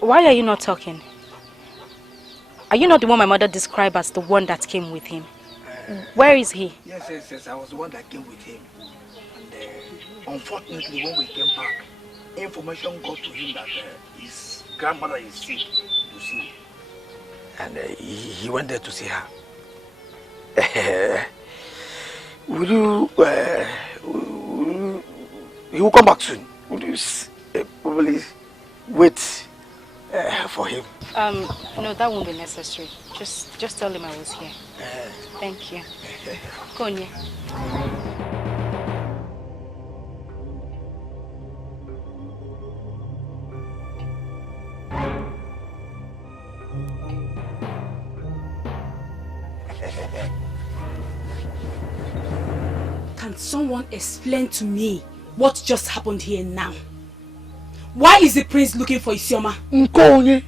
Why are you not talking? Are you not the one my mother described as the one that came with him? Where is he? Yes, I was the one that came with him. And unfortunately, when we came back, information got to him that his grandmother is sick, you see. And he went there to see her. He will come back soon. Would you probably wait for him? No, that won't be necessary. Just tell him I was here. Thank you. Konye. Can someone explain to me what just happened here now? Why is the prince looking for Isioma? Nkonye,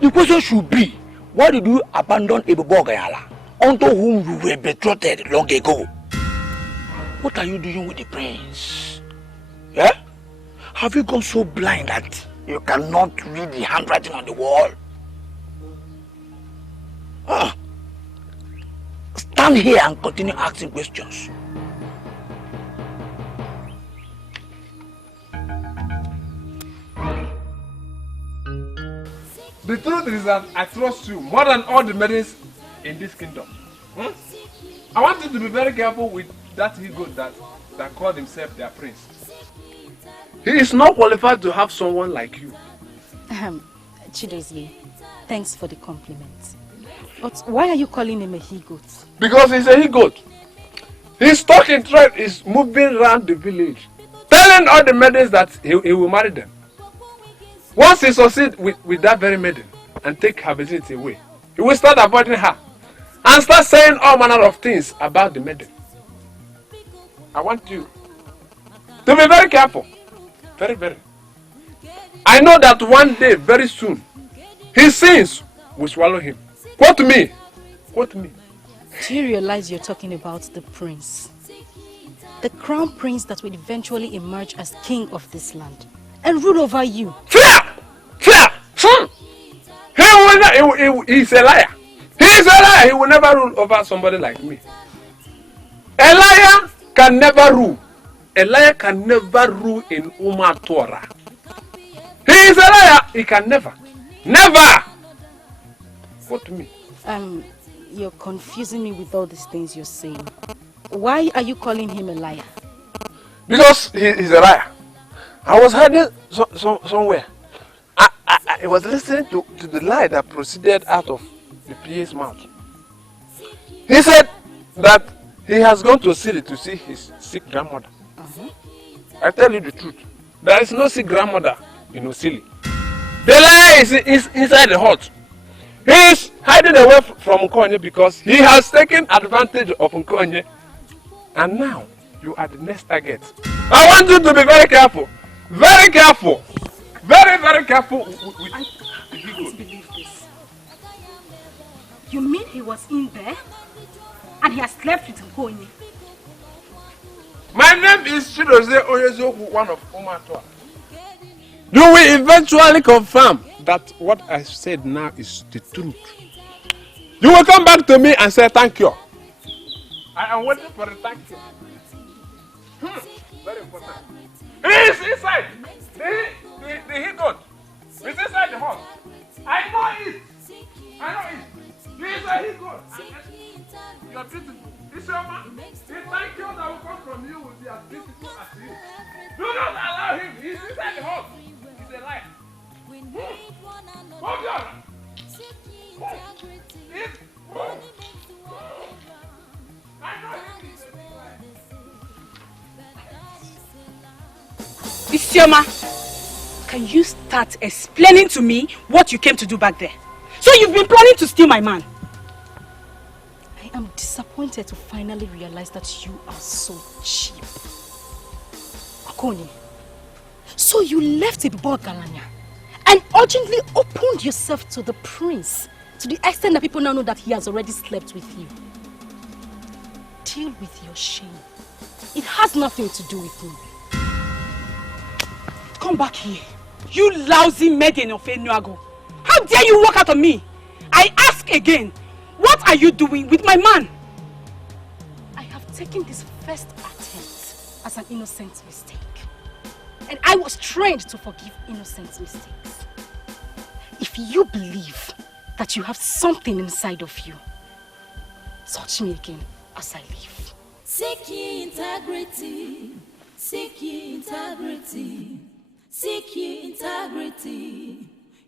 the question should be, why did you abandon Ebobogayala, unto whom you were betrothed long ago? What are you doing with the prince? Yeah? Have you gone so blind that you cannot read the handwriting on the wall? Stand here and continue asking questions. The truth is that I trust you more than all the maidens in this kingdom. I want you to be very careful with that ego that called himself their prince. He is not qualified to have someone like you. Chidozie, thanks for the compliment. But why are you calling him a he-goat? Because he's a he-goat. His talking tribe is moving around the village, telling all the maidens that he will marry them. Once he succeeds with that very maiden and take her virginity away, he will start avoiding her and start saying all manner of things about the maiden. I want you to be very careful. Very, very. I know that one day, very soon, his sins will swallow him. Quote me. Quote me. Do you realize you're talking about the prince? The crown prince that will eventually emerge as king of this land and rule over you. Fear! Fear! He's a liar. He's a liar. He will never rule over somebody like me. A liar can never rule. A liar can never rule in Umatora. He is a liar. He can never. Never! What me? You're confusing me with all these things you're saying. Why are you calling him a liar? Because he's a liar. I was hiding somewhere. I was listening to the lie that proceeded out of the PA's mouth. He said that he has gone to Siri to see his sick grandmother. I tell you the truth. There is no sick grandmother in Osili. The lie is inside the hut. He is hiding away from Nkonye because he has taken advantage of Nkonye. And now, you are the next target. I want you to be very careful. Very careful. Very, very careful. I can't believe this. You mean he was in there? And he has slept with Nkonye? My name is Chidozie Oyezoku, one of Umatua. You will eventually confirm that what I said now is the truth. You will come back to me and say thank you. I am waiting for the thank you. Very important. He is inside. The he-goat. He's inside the hall. I know it. I know it. He is a he-goat. You are beautiful. Isioma, the thank you that will come from you will be as beautiful as you. Do not allow him. He's inside the hall. He's a liar. Hold on. Isioma, can you start explaining to me what you came to do back there? So you've been planning to steal my man? I am disappointed to finally realize that you are so cheap. Okoli, so you left Ibubo-Galanya and urgently opened yourself to the prince to the extent that people now know that he has already slept with you. Deal with your shame. It has nothing to do with me. Come back here. You lousy maiden of Enuago. How dare you walk out on me? I ask again, what are you doing with my man? I have taken this first attempt as an innocent mistake. And I was trained to forgive innocent mistakes. If you believe that you have something inside of you, touch me again as I leave. Seek ye integrity. Seek ye integrity. Seek ye integrity.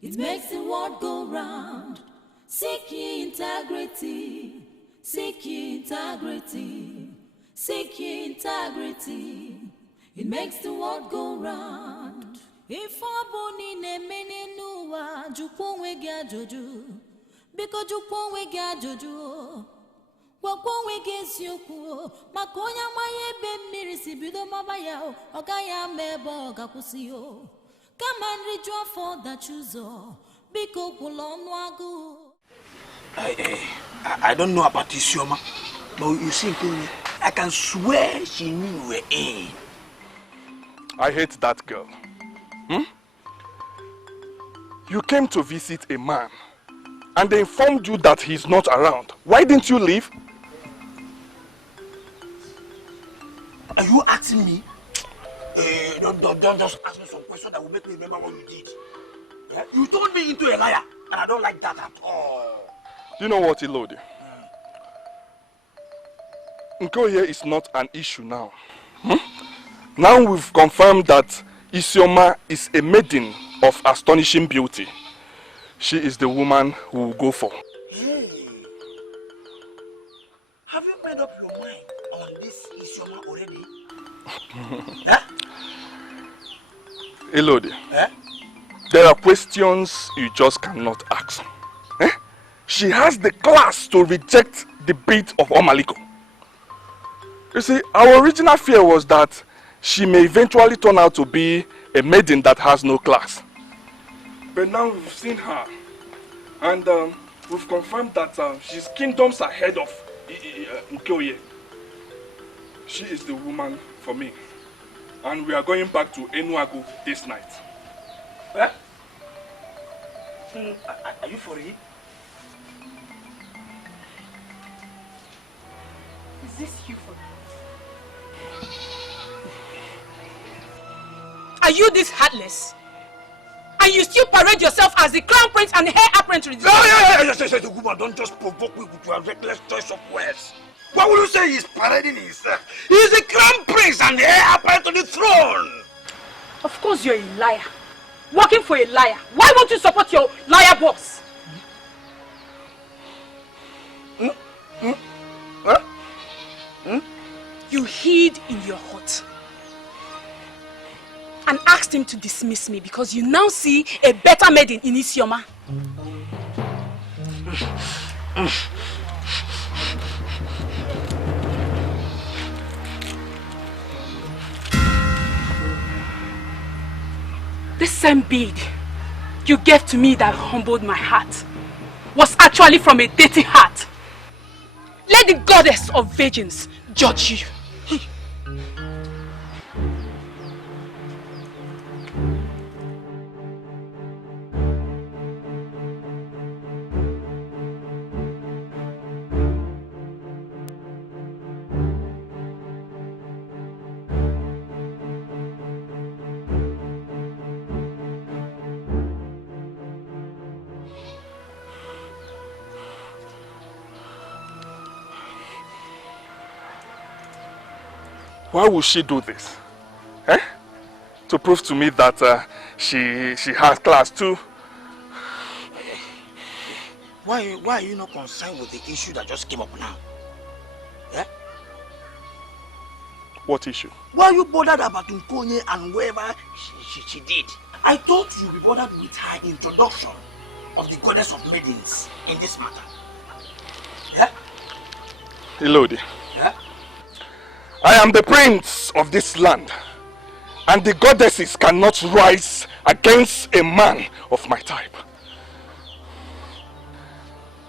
It makes the world go round. Seek ye integrity. Seek ye integrity. Seek ye integrity. It makes the world go round. If aboni ne menenuwa jukwo wegi ajoju. Biko jukwo wegi ajoju. Gwakwo wegi eziokwu. Maka onye amaghị ebe mmiri si bido mama ya ọ gaghị ama ebe ọ ga-akwụsị o. Kama nriju afọ dachi ụzọ. Biko kwụla ọnụ agụ. I don't know about Isioma, but you see, I can swear she knew you were in. I hate that girl. You came to visit a man and they informed you that he's not around. Why didn't you leave? Are you asking me? Don't just ask me some questions that will make me remember what you did. Yeah? You told me into a liar, and I don't like that at all. You know what, Ilodi? Nkoye is not an issue now. Now we've confirmed that Isioma is a maiden of astonishing beauty. She is the woman who will go for. Hey! Have you made up your mind on this Isioma already? Yeah? Elodie, yeah? There are questions you just cannot ask. Eh? She has the class to reject the bid of Omaliko. You see, our original fear was that she may eventually turn out to be a maiden that has no class. But now we've seen her, and we've confirmed that she's kingdoms ahead of Nkoye. She is the woman for me. And we are going back to Enuago this night. Eh? Are you for real? Is this you for real? Are you this heartless? And you still parade yourself as the crown prince and heir apparent to the Yes, woman, don't just provoke me with your reckless choice of words. What will you say he's parading himself? He's the crown prince and the heir apparent to the throne. Of course you're a liar. Working for a liar. Why won't you support your liar boss? What? You hid in your hut and asked him to dismiss me because you now see a better maiden in Isioma. This same bead you gave to me that humbled my heart was actually from a dirty heart. Let the goddess of virgins judge you. Why would she do this? Eh? To prove to me that she has class too. Why are you not concerned with the issue that just came up now? Yeah? What issue? Why are you bothered about Nkonye and whatever she did? I thought you'd be bothered with her introduction of the goddess of maidens in this matter. Yeah? Elodie. Yeah? I am the prince of this land, and the goddesses cannot rise against a man of my type.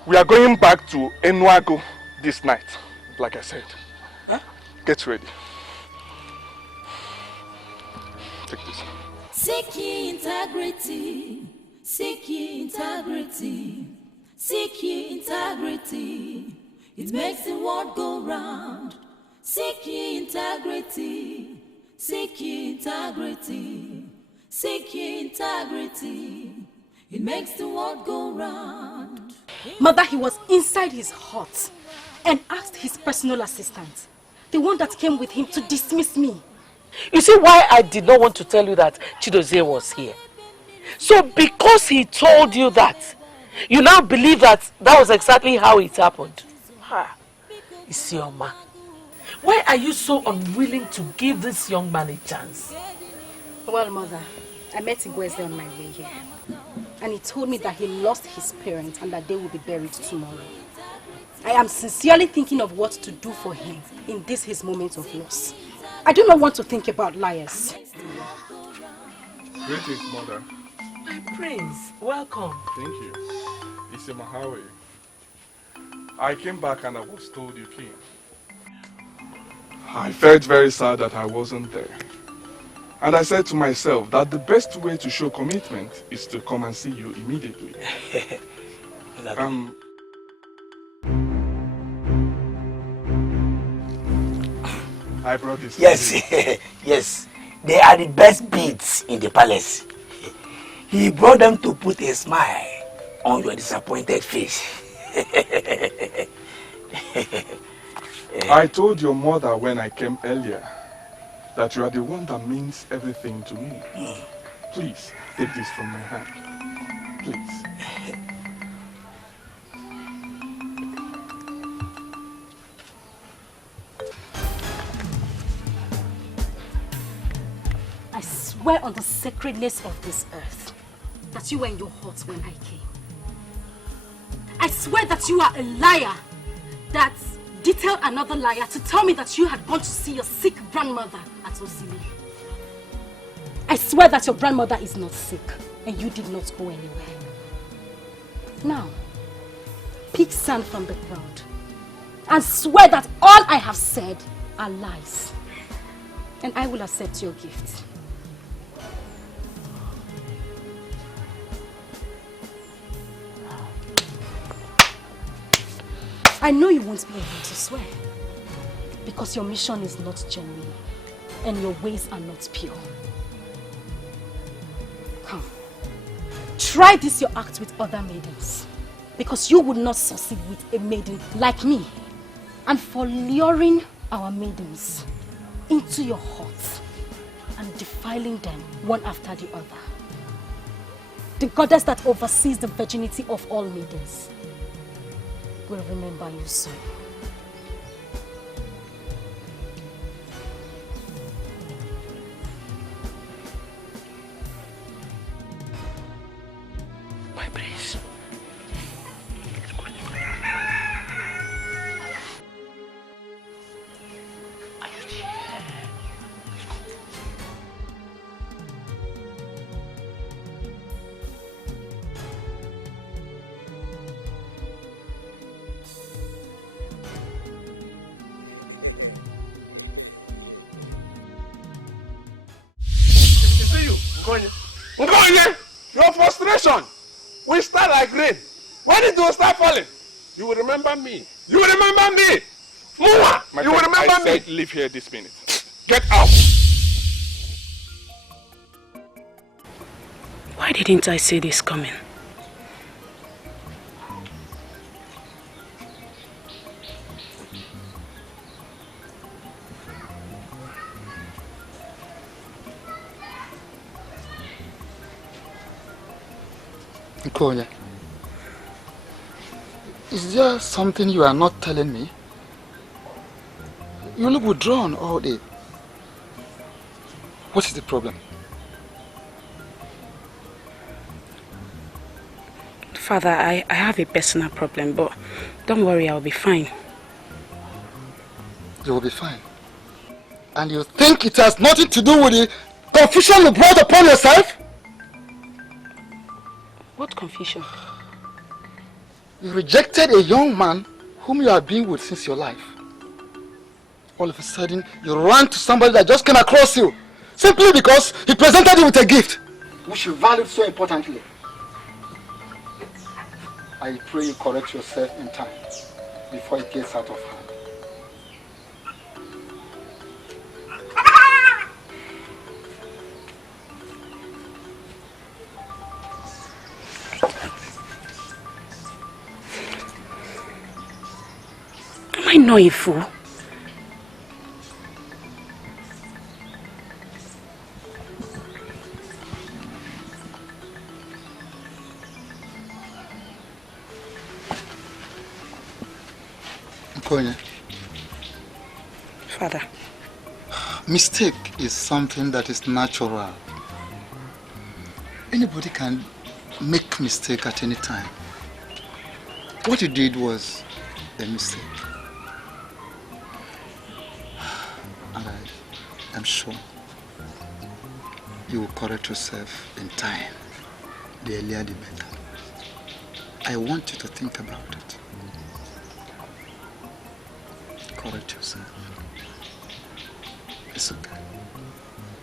We are going back to Enuago this night, like I said. Huh? Get ready. Take this. Seek ye integrity. Seek ye integrity. Seek ye integrity. It makes the world go round. Seek ye integrity. Seek ye integrity. Seek ye integrity. It makes the world go round. Mother, he was inside his hut and asked his personal assistant, the one that came with him, to dismiss me. You see why I did not want to tell you that Chidozie was here? So because he told you that, you now believe that that was exactly how it happened. Ha! Isioma, why are you so unwilling to give this young man a chance? Well, Mother, I met Ngozi on my way here. And he told me that he lost his parents and that they will be buried tomorrow. I am sincerely thinking of what to do for him in this his moment of loss. I do not want to think about liars. Greetings, Mother. My prince, welcome. Thank you. Isema, how are you? I came back and I was told you came. I felt very sad that I wasn't there. And I said to myself that the best way to show commitment is to come and see you immediately. I brought this. Yes, yes. They are the best beads in the palace. He brought them to put a smile on your disappointed face. I told your mother when I came earlier that you are the one that means everything to me. Please, take this from my hand. Please. I swear on the sacredness of this earth that you were in your hut when I came. I swear that you are a liar that detailed another liar to tell me that you had gone to see your sick grandmother at Ozili. I swear that your grandmother is not sick and you did not go anywhere. Now, pick sand from the ground and swear that all I have said are lies, and I will accept your gift. I know you won't be able to swear because your mission is not genuine and your ways are not pure. Come, try this your act with other maidens because you would not succeed with a maiden like me. And for luring our maidens into your hut and defiling them one after the other, the goddess that oversees the virginity of all maidens will remember you soon. My prince. See you, Ngozi. Your frustration will start like rain. When it will start falling, you will remember me. You will remember me. Mua, you will remember me. Leave here this minute. Get out. Why didn't I see this coming? Konya, is there something you are not telling me? You look withdrawn all day. What is the problem? Father, I have a personal problem, but don't worry, I'll be fine. You will be fine. And you think it has nothing to do with the confusion you brought upon yourself? What confusion? You rejected a young man whom you have been with since your life. All of a sudden, you ran to somebody that just came across you. Simply because he presented you with a gift, which you valued so importantly. I pray you correct yourself in time before it gets out of hand. Am I not a fool? Father. Mistake is something that is natural. Anybody can make mistake at any time. What you did was a mistake. And I'm sure you will correct yourself in time. The earlier the better. I want you to think about it. Correct yourself. It's okay.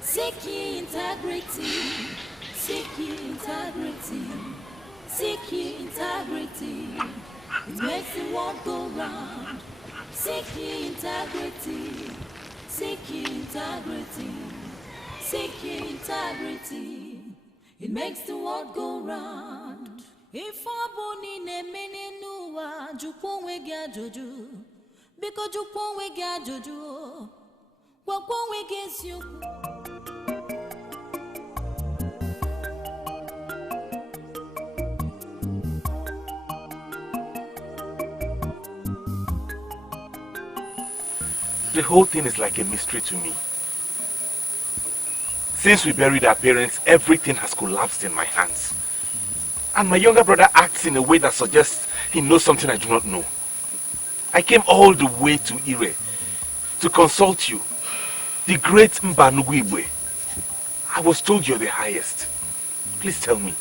Seek ye integrity. Seek ye integrity. Seek ye integrity. It makes the world go round. Seek ye integrity. Seek ye integrity. Seek ye integrity. It makes the world go round. If aboni ne menenuwa jupongwe gya joju. Because jupongwe gya joju. Wakongwe gesyo. The whole thing is like a mystery to me. Since we buried our parents, everything has collapsed in my hands. And my younger brother acts in a way that suggests he knows something I do not know. I came all the way to Ire to consult you, the great Mbanugwibwe. I was told you're the highest. Please tell me,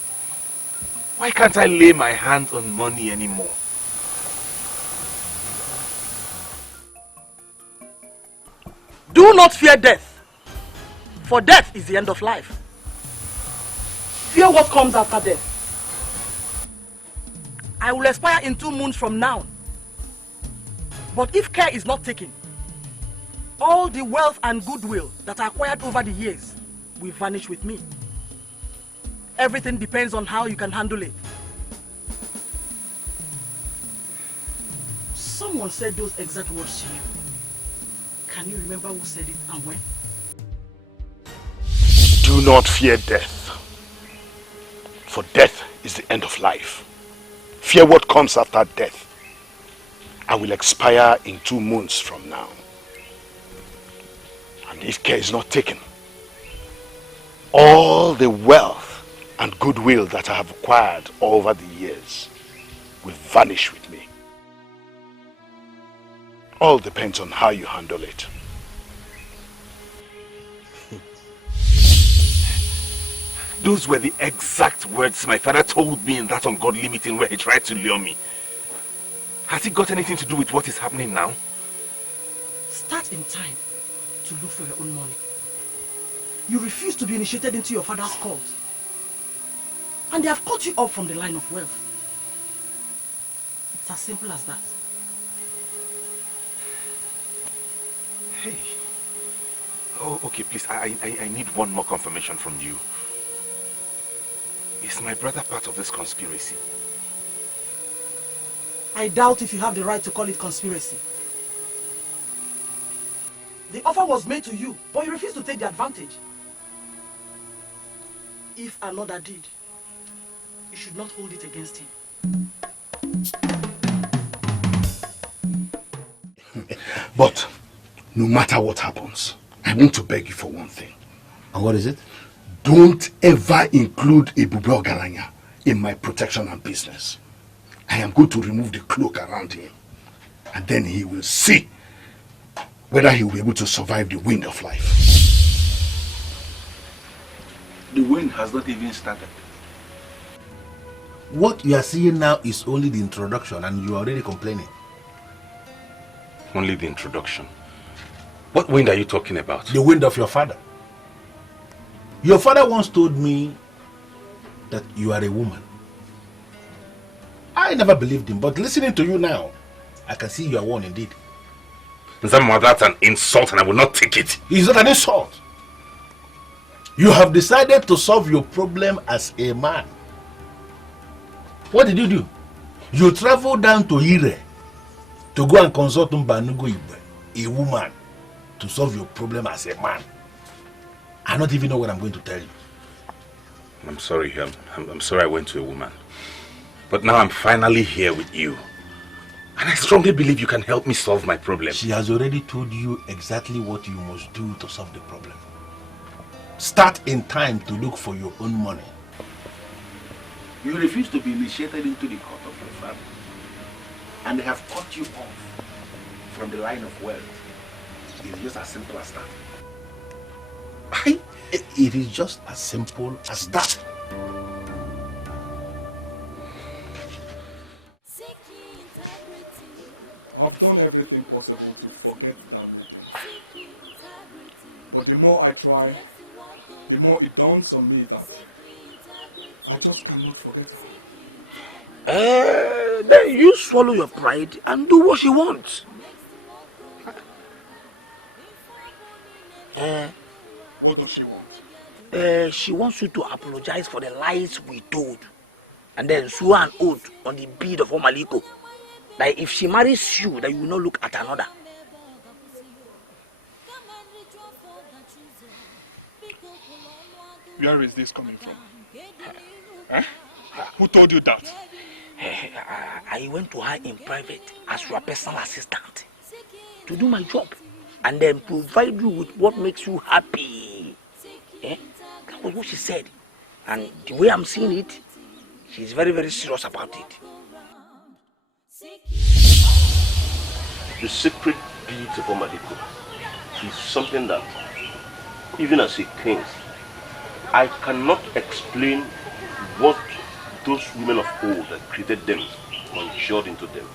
why can't I lay my hands on money anymore? Do not fear death, for death is the end of life. Fear what comes after death. I will expire in 2 moons from now. But if care is not taken, all the wealth and goodwill that I acquired over the years will vanish with me. Everything depends on how you can handle it. Someone said those exact words to you. Can you remember who said it and when? Do not fear death, for death is the end of life. Fear what comes after death. I will expire in 2 moons from now. And if care is not taken, all the wealth and goodwill that I have acquired over the years will vanish with me. All depends on how you handle it. Those were the exact words my father told me in that ungodly meeting where he tried to lure me. Has it got anything to do with what is happening now? Start in time to look for your own money. You refuse to be initiated into your father's cult. And they have cut you off from the line of wealth. It's as simple as that. Hey. Oh, okay, please. I need one more confirmation from you. Is my brother part of this conspiracy? I doubt if you have the right to call it conspiracy. The offer was made to you, but you refused to take the advantage. If another did, you should not hold it against him. But no matter what happens, I want to beg you for one thing. And what is it? Don't ever include Ebube Ogaranya in my protection and business. I am going to remove the cloak around him, and then he will see whether he will be able to survive the wind of life. The wind has not even started. What you are seeing now is only the introduction, and you are already complaining. Only the introduction. What wind are you talking about? The wind of your father. Your father once told me that you are a woman. I never believed him, but listening to you now, I can see you are one indeed. Nzamma, that's an insult and I will not take it. It's not an insult. You have decided to solve your problem as a man. What did you do? You traveled down to Ire to go and consult Mbanugo Igwe, a woman, to solve your problem as a man. I don't even know what I'm going to tell you. I'm sorry, I'm sorry I went to a woman. But now I'm finally here with you. And I strongly believe you can help me solve my problem. She has already told you exactly what you must do to solve the problem. Start in time to look for your own money. You refuse to be initiated into the court of your family. And they have cut you off from the line of wealth. It's just as simple as that. It is just as simple as that. I've done everything possible to forget that meeting. But the more I try, the more it dawns on me that I just cannot forget her. Then you swallow your pride and do what she wants. What does she want? She wants you to apologize for the lies we told. And then swear an oath on the bead of Omaliko. That if she marries you, that you will not look at another. Where is this coming from? Huh? Who told you that? I went to her in private as your personal assistant to do my job and then provide you with what makes you happy. That was what she said. And the way I'm seeing it, she's very, very serious about it. The secret deeds of Omaliko is something that, even as a king, I cannot explain what those women of old that created them conjured into them.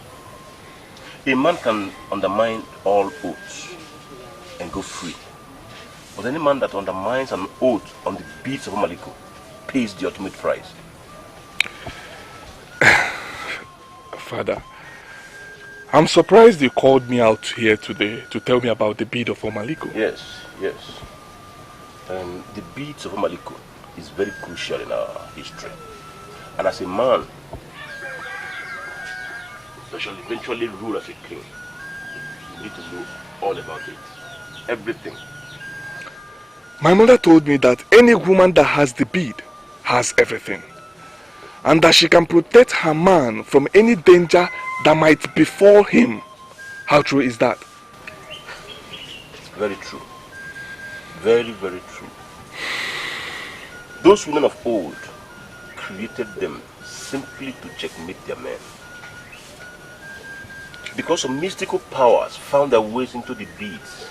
A man can undermine all oaths and go free. But any man that undermines an oath on the beads of Omaliko pays the ultimate price. Father, I'm surprised you called me out here today to tell me about the bead of Omaliko. Yes. The beads of Omaliko is very crucial in our history. And as a man that shall eventually rule as a king, you need to know all about it. Everything. My mother told me that any woman that has the bead has everything. And that she can protect her man from any danger that might befall him. How true is that? It's very true. Very, very true. Those women of old created them simply to checkmate their men. Because some mystical powers found their ways into the beads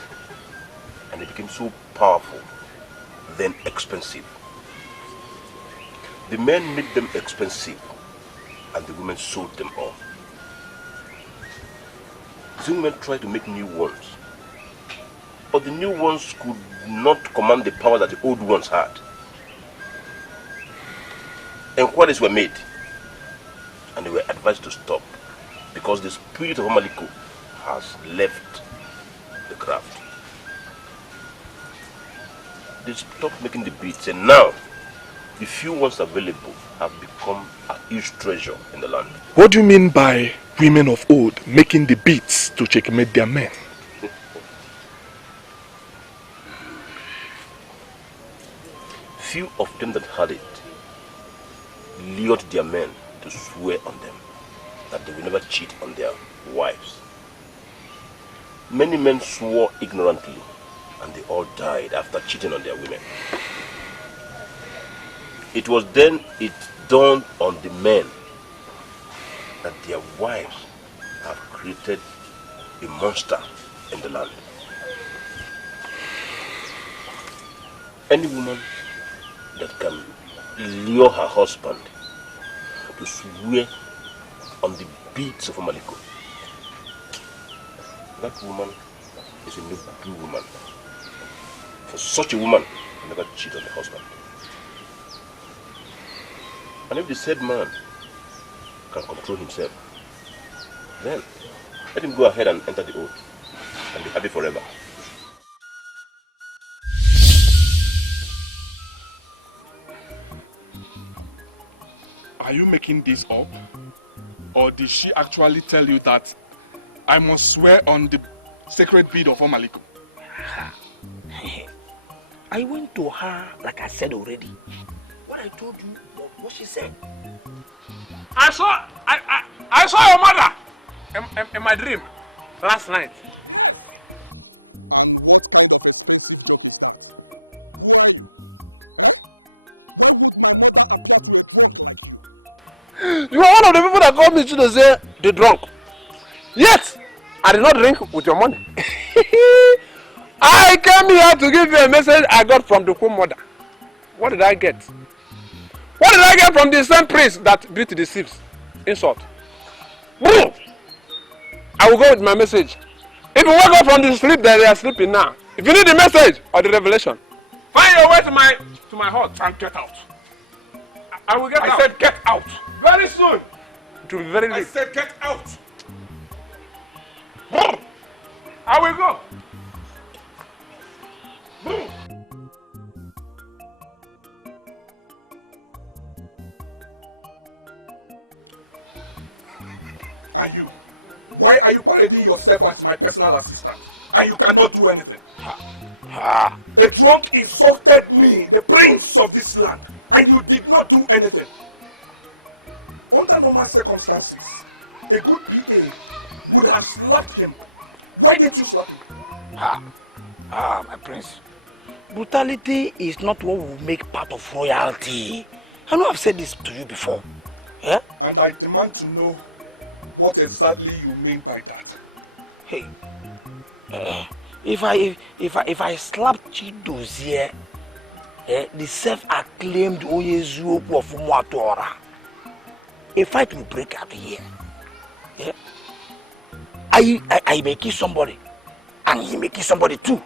and they became so powerful, then expensive. The men made them expensive and the women sold them off. The women tried to make new ones, but the new ones could not command the power that the old ones had. Inquiries were made and they were advised to stop because the spirit of Omaliko has left the craft. They stopped making the beads and now the few ones available have become a huge treasure in the land. What do you mean by women of old making the beads to checkmate their men? Few of them that had it lured their men to swear on them that they will never cheat on their wives. Many men swore ignorantly and they all died after cheating on their women. It was then it dawned on the men that their wives have created a monster in the land. Any woman that can lure her husband to swear on the beads of Omaliko, that woman is a noble woman. For such a woman never cheat on the husband. And if the said man can control himself, then let him go ahead and enter the oath and be happy forever. Are you making this up? Or did she actually tell you that I must swear on the sacred bead of Omalikum? I went to her like I said already. What I told you was what she said. I saw your mother in my dream last night. Yes. And what kind of expensive joke is that? Who are you? Eh? Why would my mother appear to a drunk like you? You are one of the people that called me to say the drunk. Yet, I did not drink with your money. I came here to give you a message I got from the Queen Mother. What did I get? What did I get from the same priest that beat the thieves? Insult. Boom! I will go with my message. If you wake up from the sleep that they are sleeping now, if you need the message or the revelation, find your way to my hut and get out. I will get out. I said get out. Very soon. It will be very late. I said get out. Boom! I will go. Boom! And you? Why are you parading yourself as my personal assistant? And you cannot do anything? A drunk insulted me, the prince of this land, and you did not do anything. Under normal circumstances, a good PA would have slapped him. Why didn't you slap him? My prince. Brutality is not what will make part of royalty. I know I've said this to you before. Yeah? And I demand to know what exactly you mean by that. Hey, if I slap Chido's here, the self-acclaimed Ezeonu of Umuatora, a fight will break out here. Yeah? I may kill somebody, and he may kill somebody too.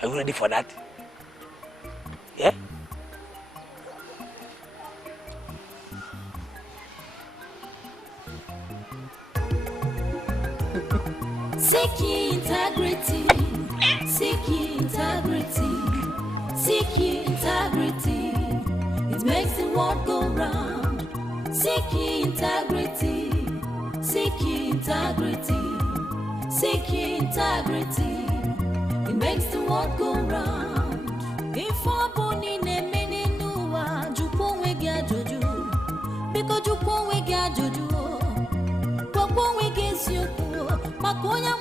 Are you ready for that? Yeah? Seek integrity, seek integrity, seek integrity. It makes the world go round. Seek integrity, seek integrity, seek integrity. It makes the world go round. If aboni ne meni nuwa, jupo wege joju, because jupo wege joju, jupo wege sioko, makonya.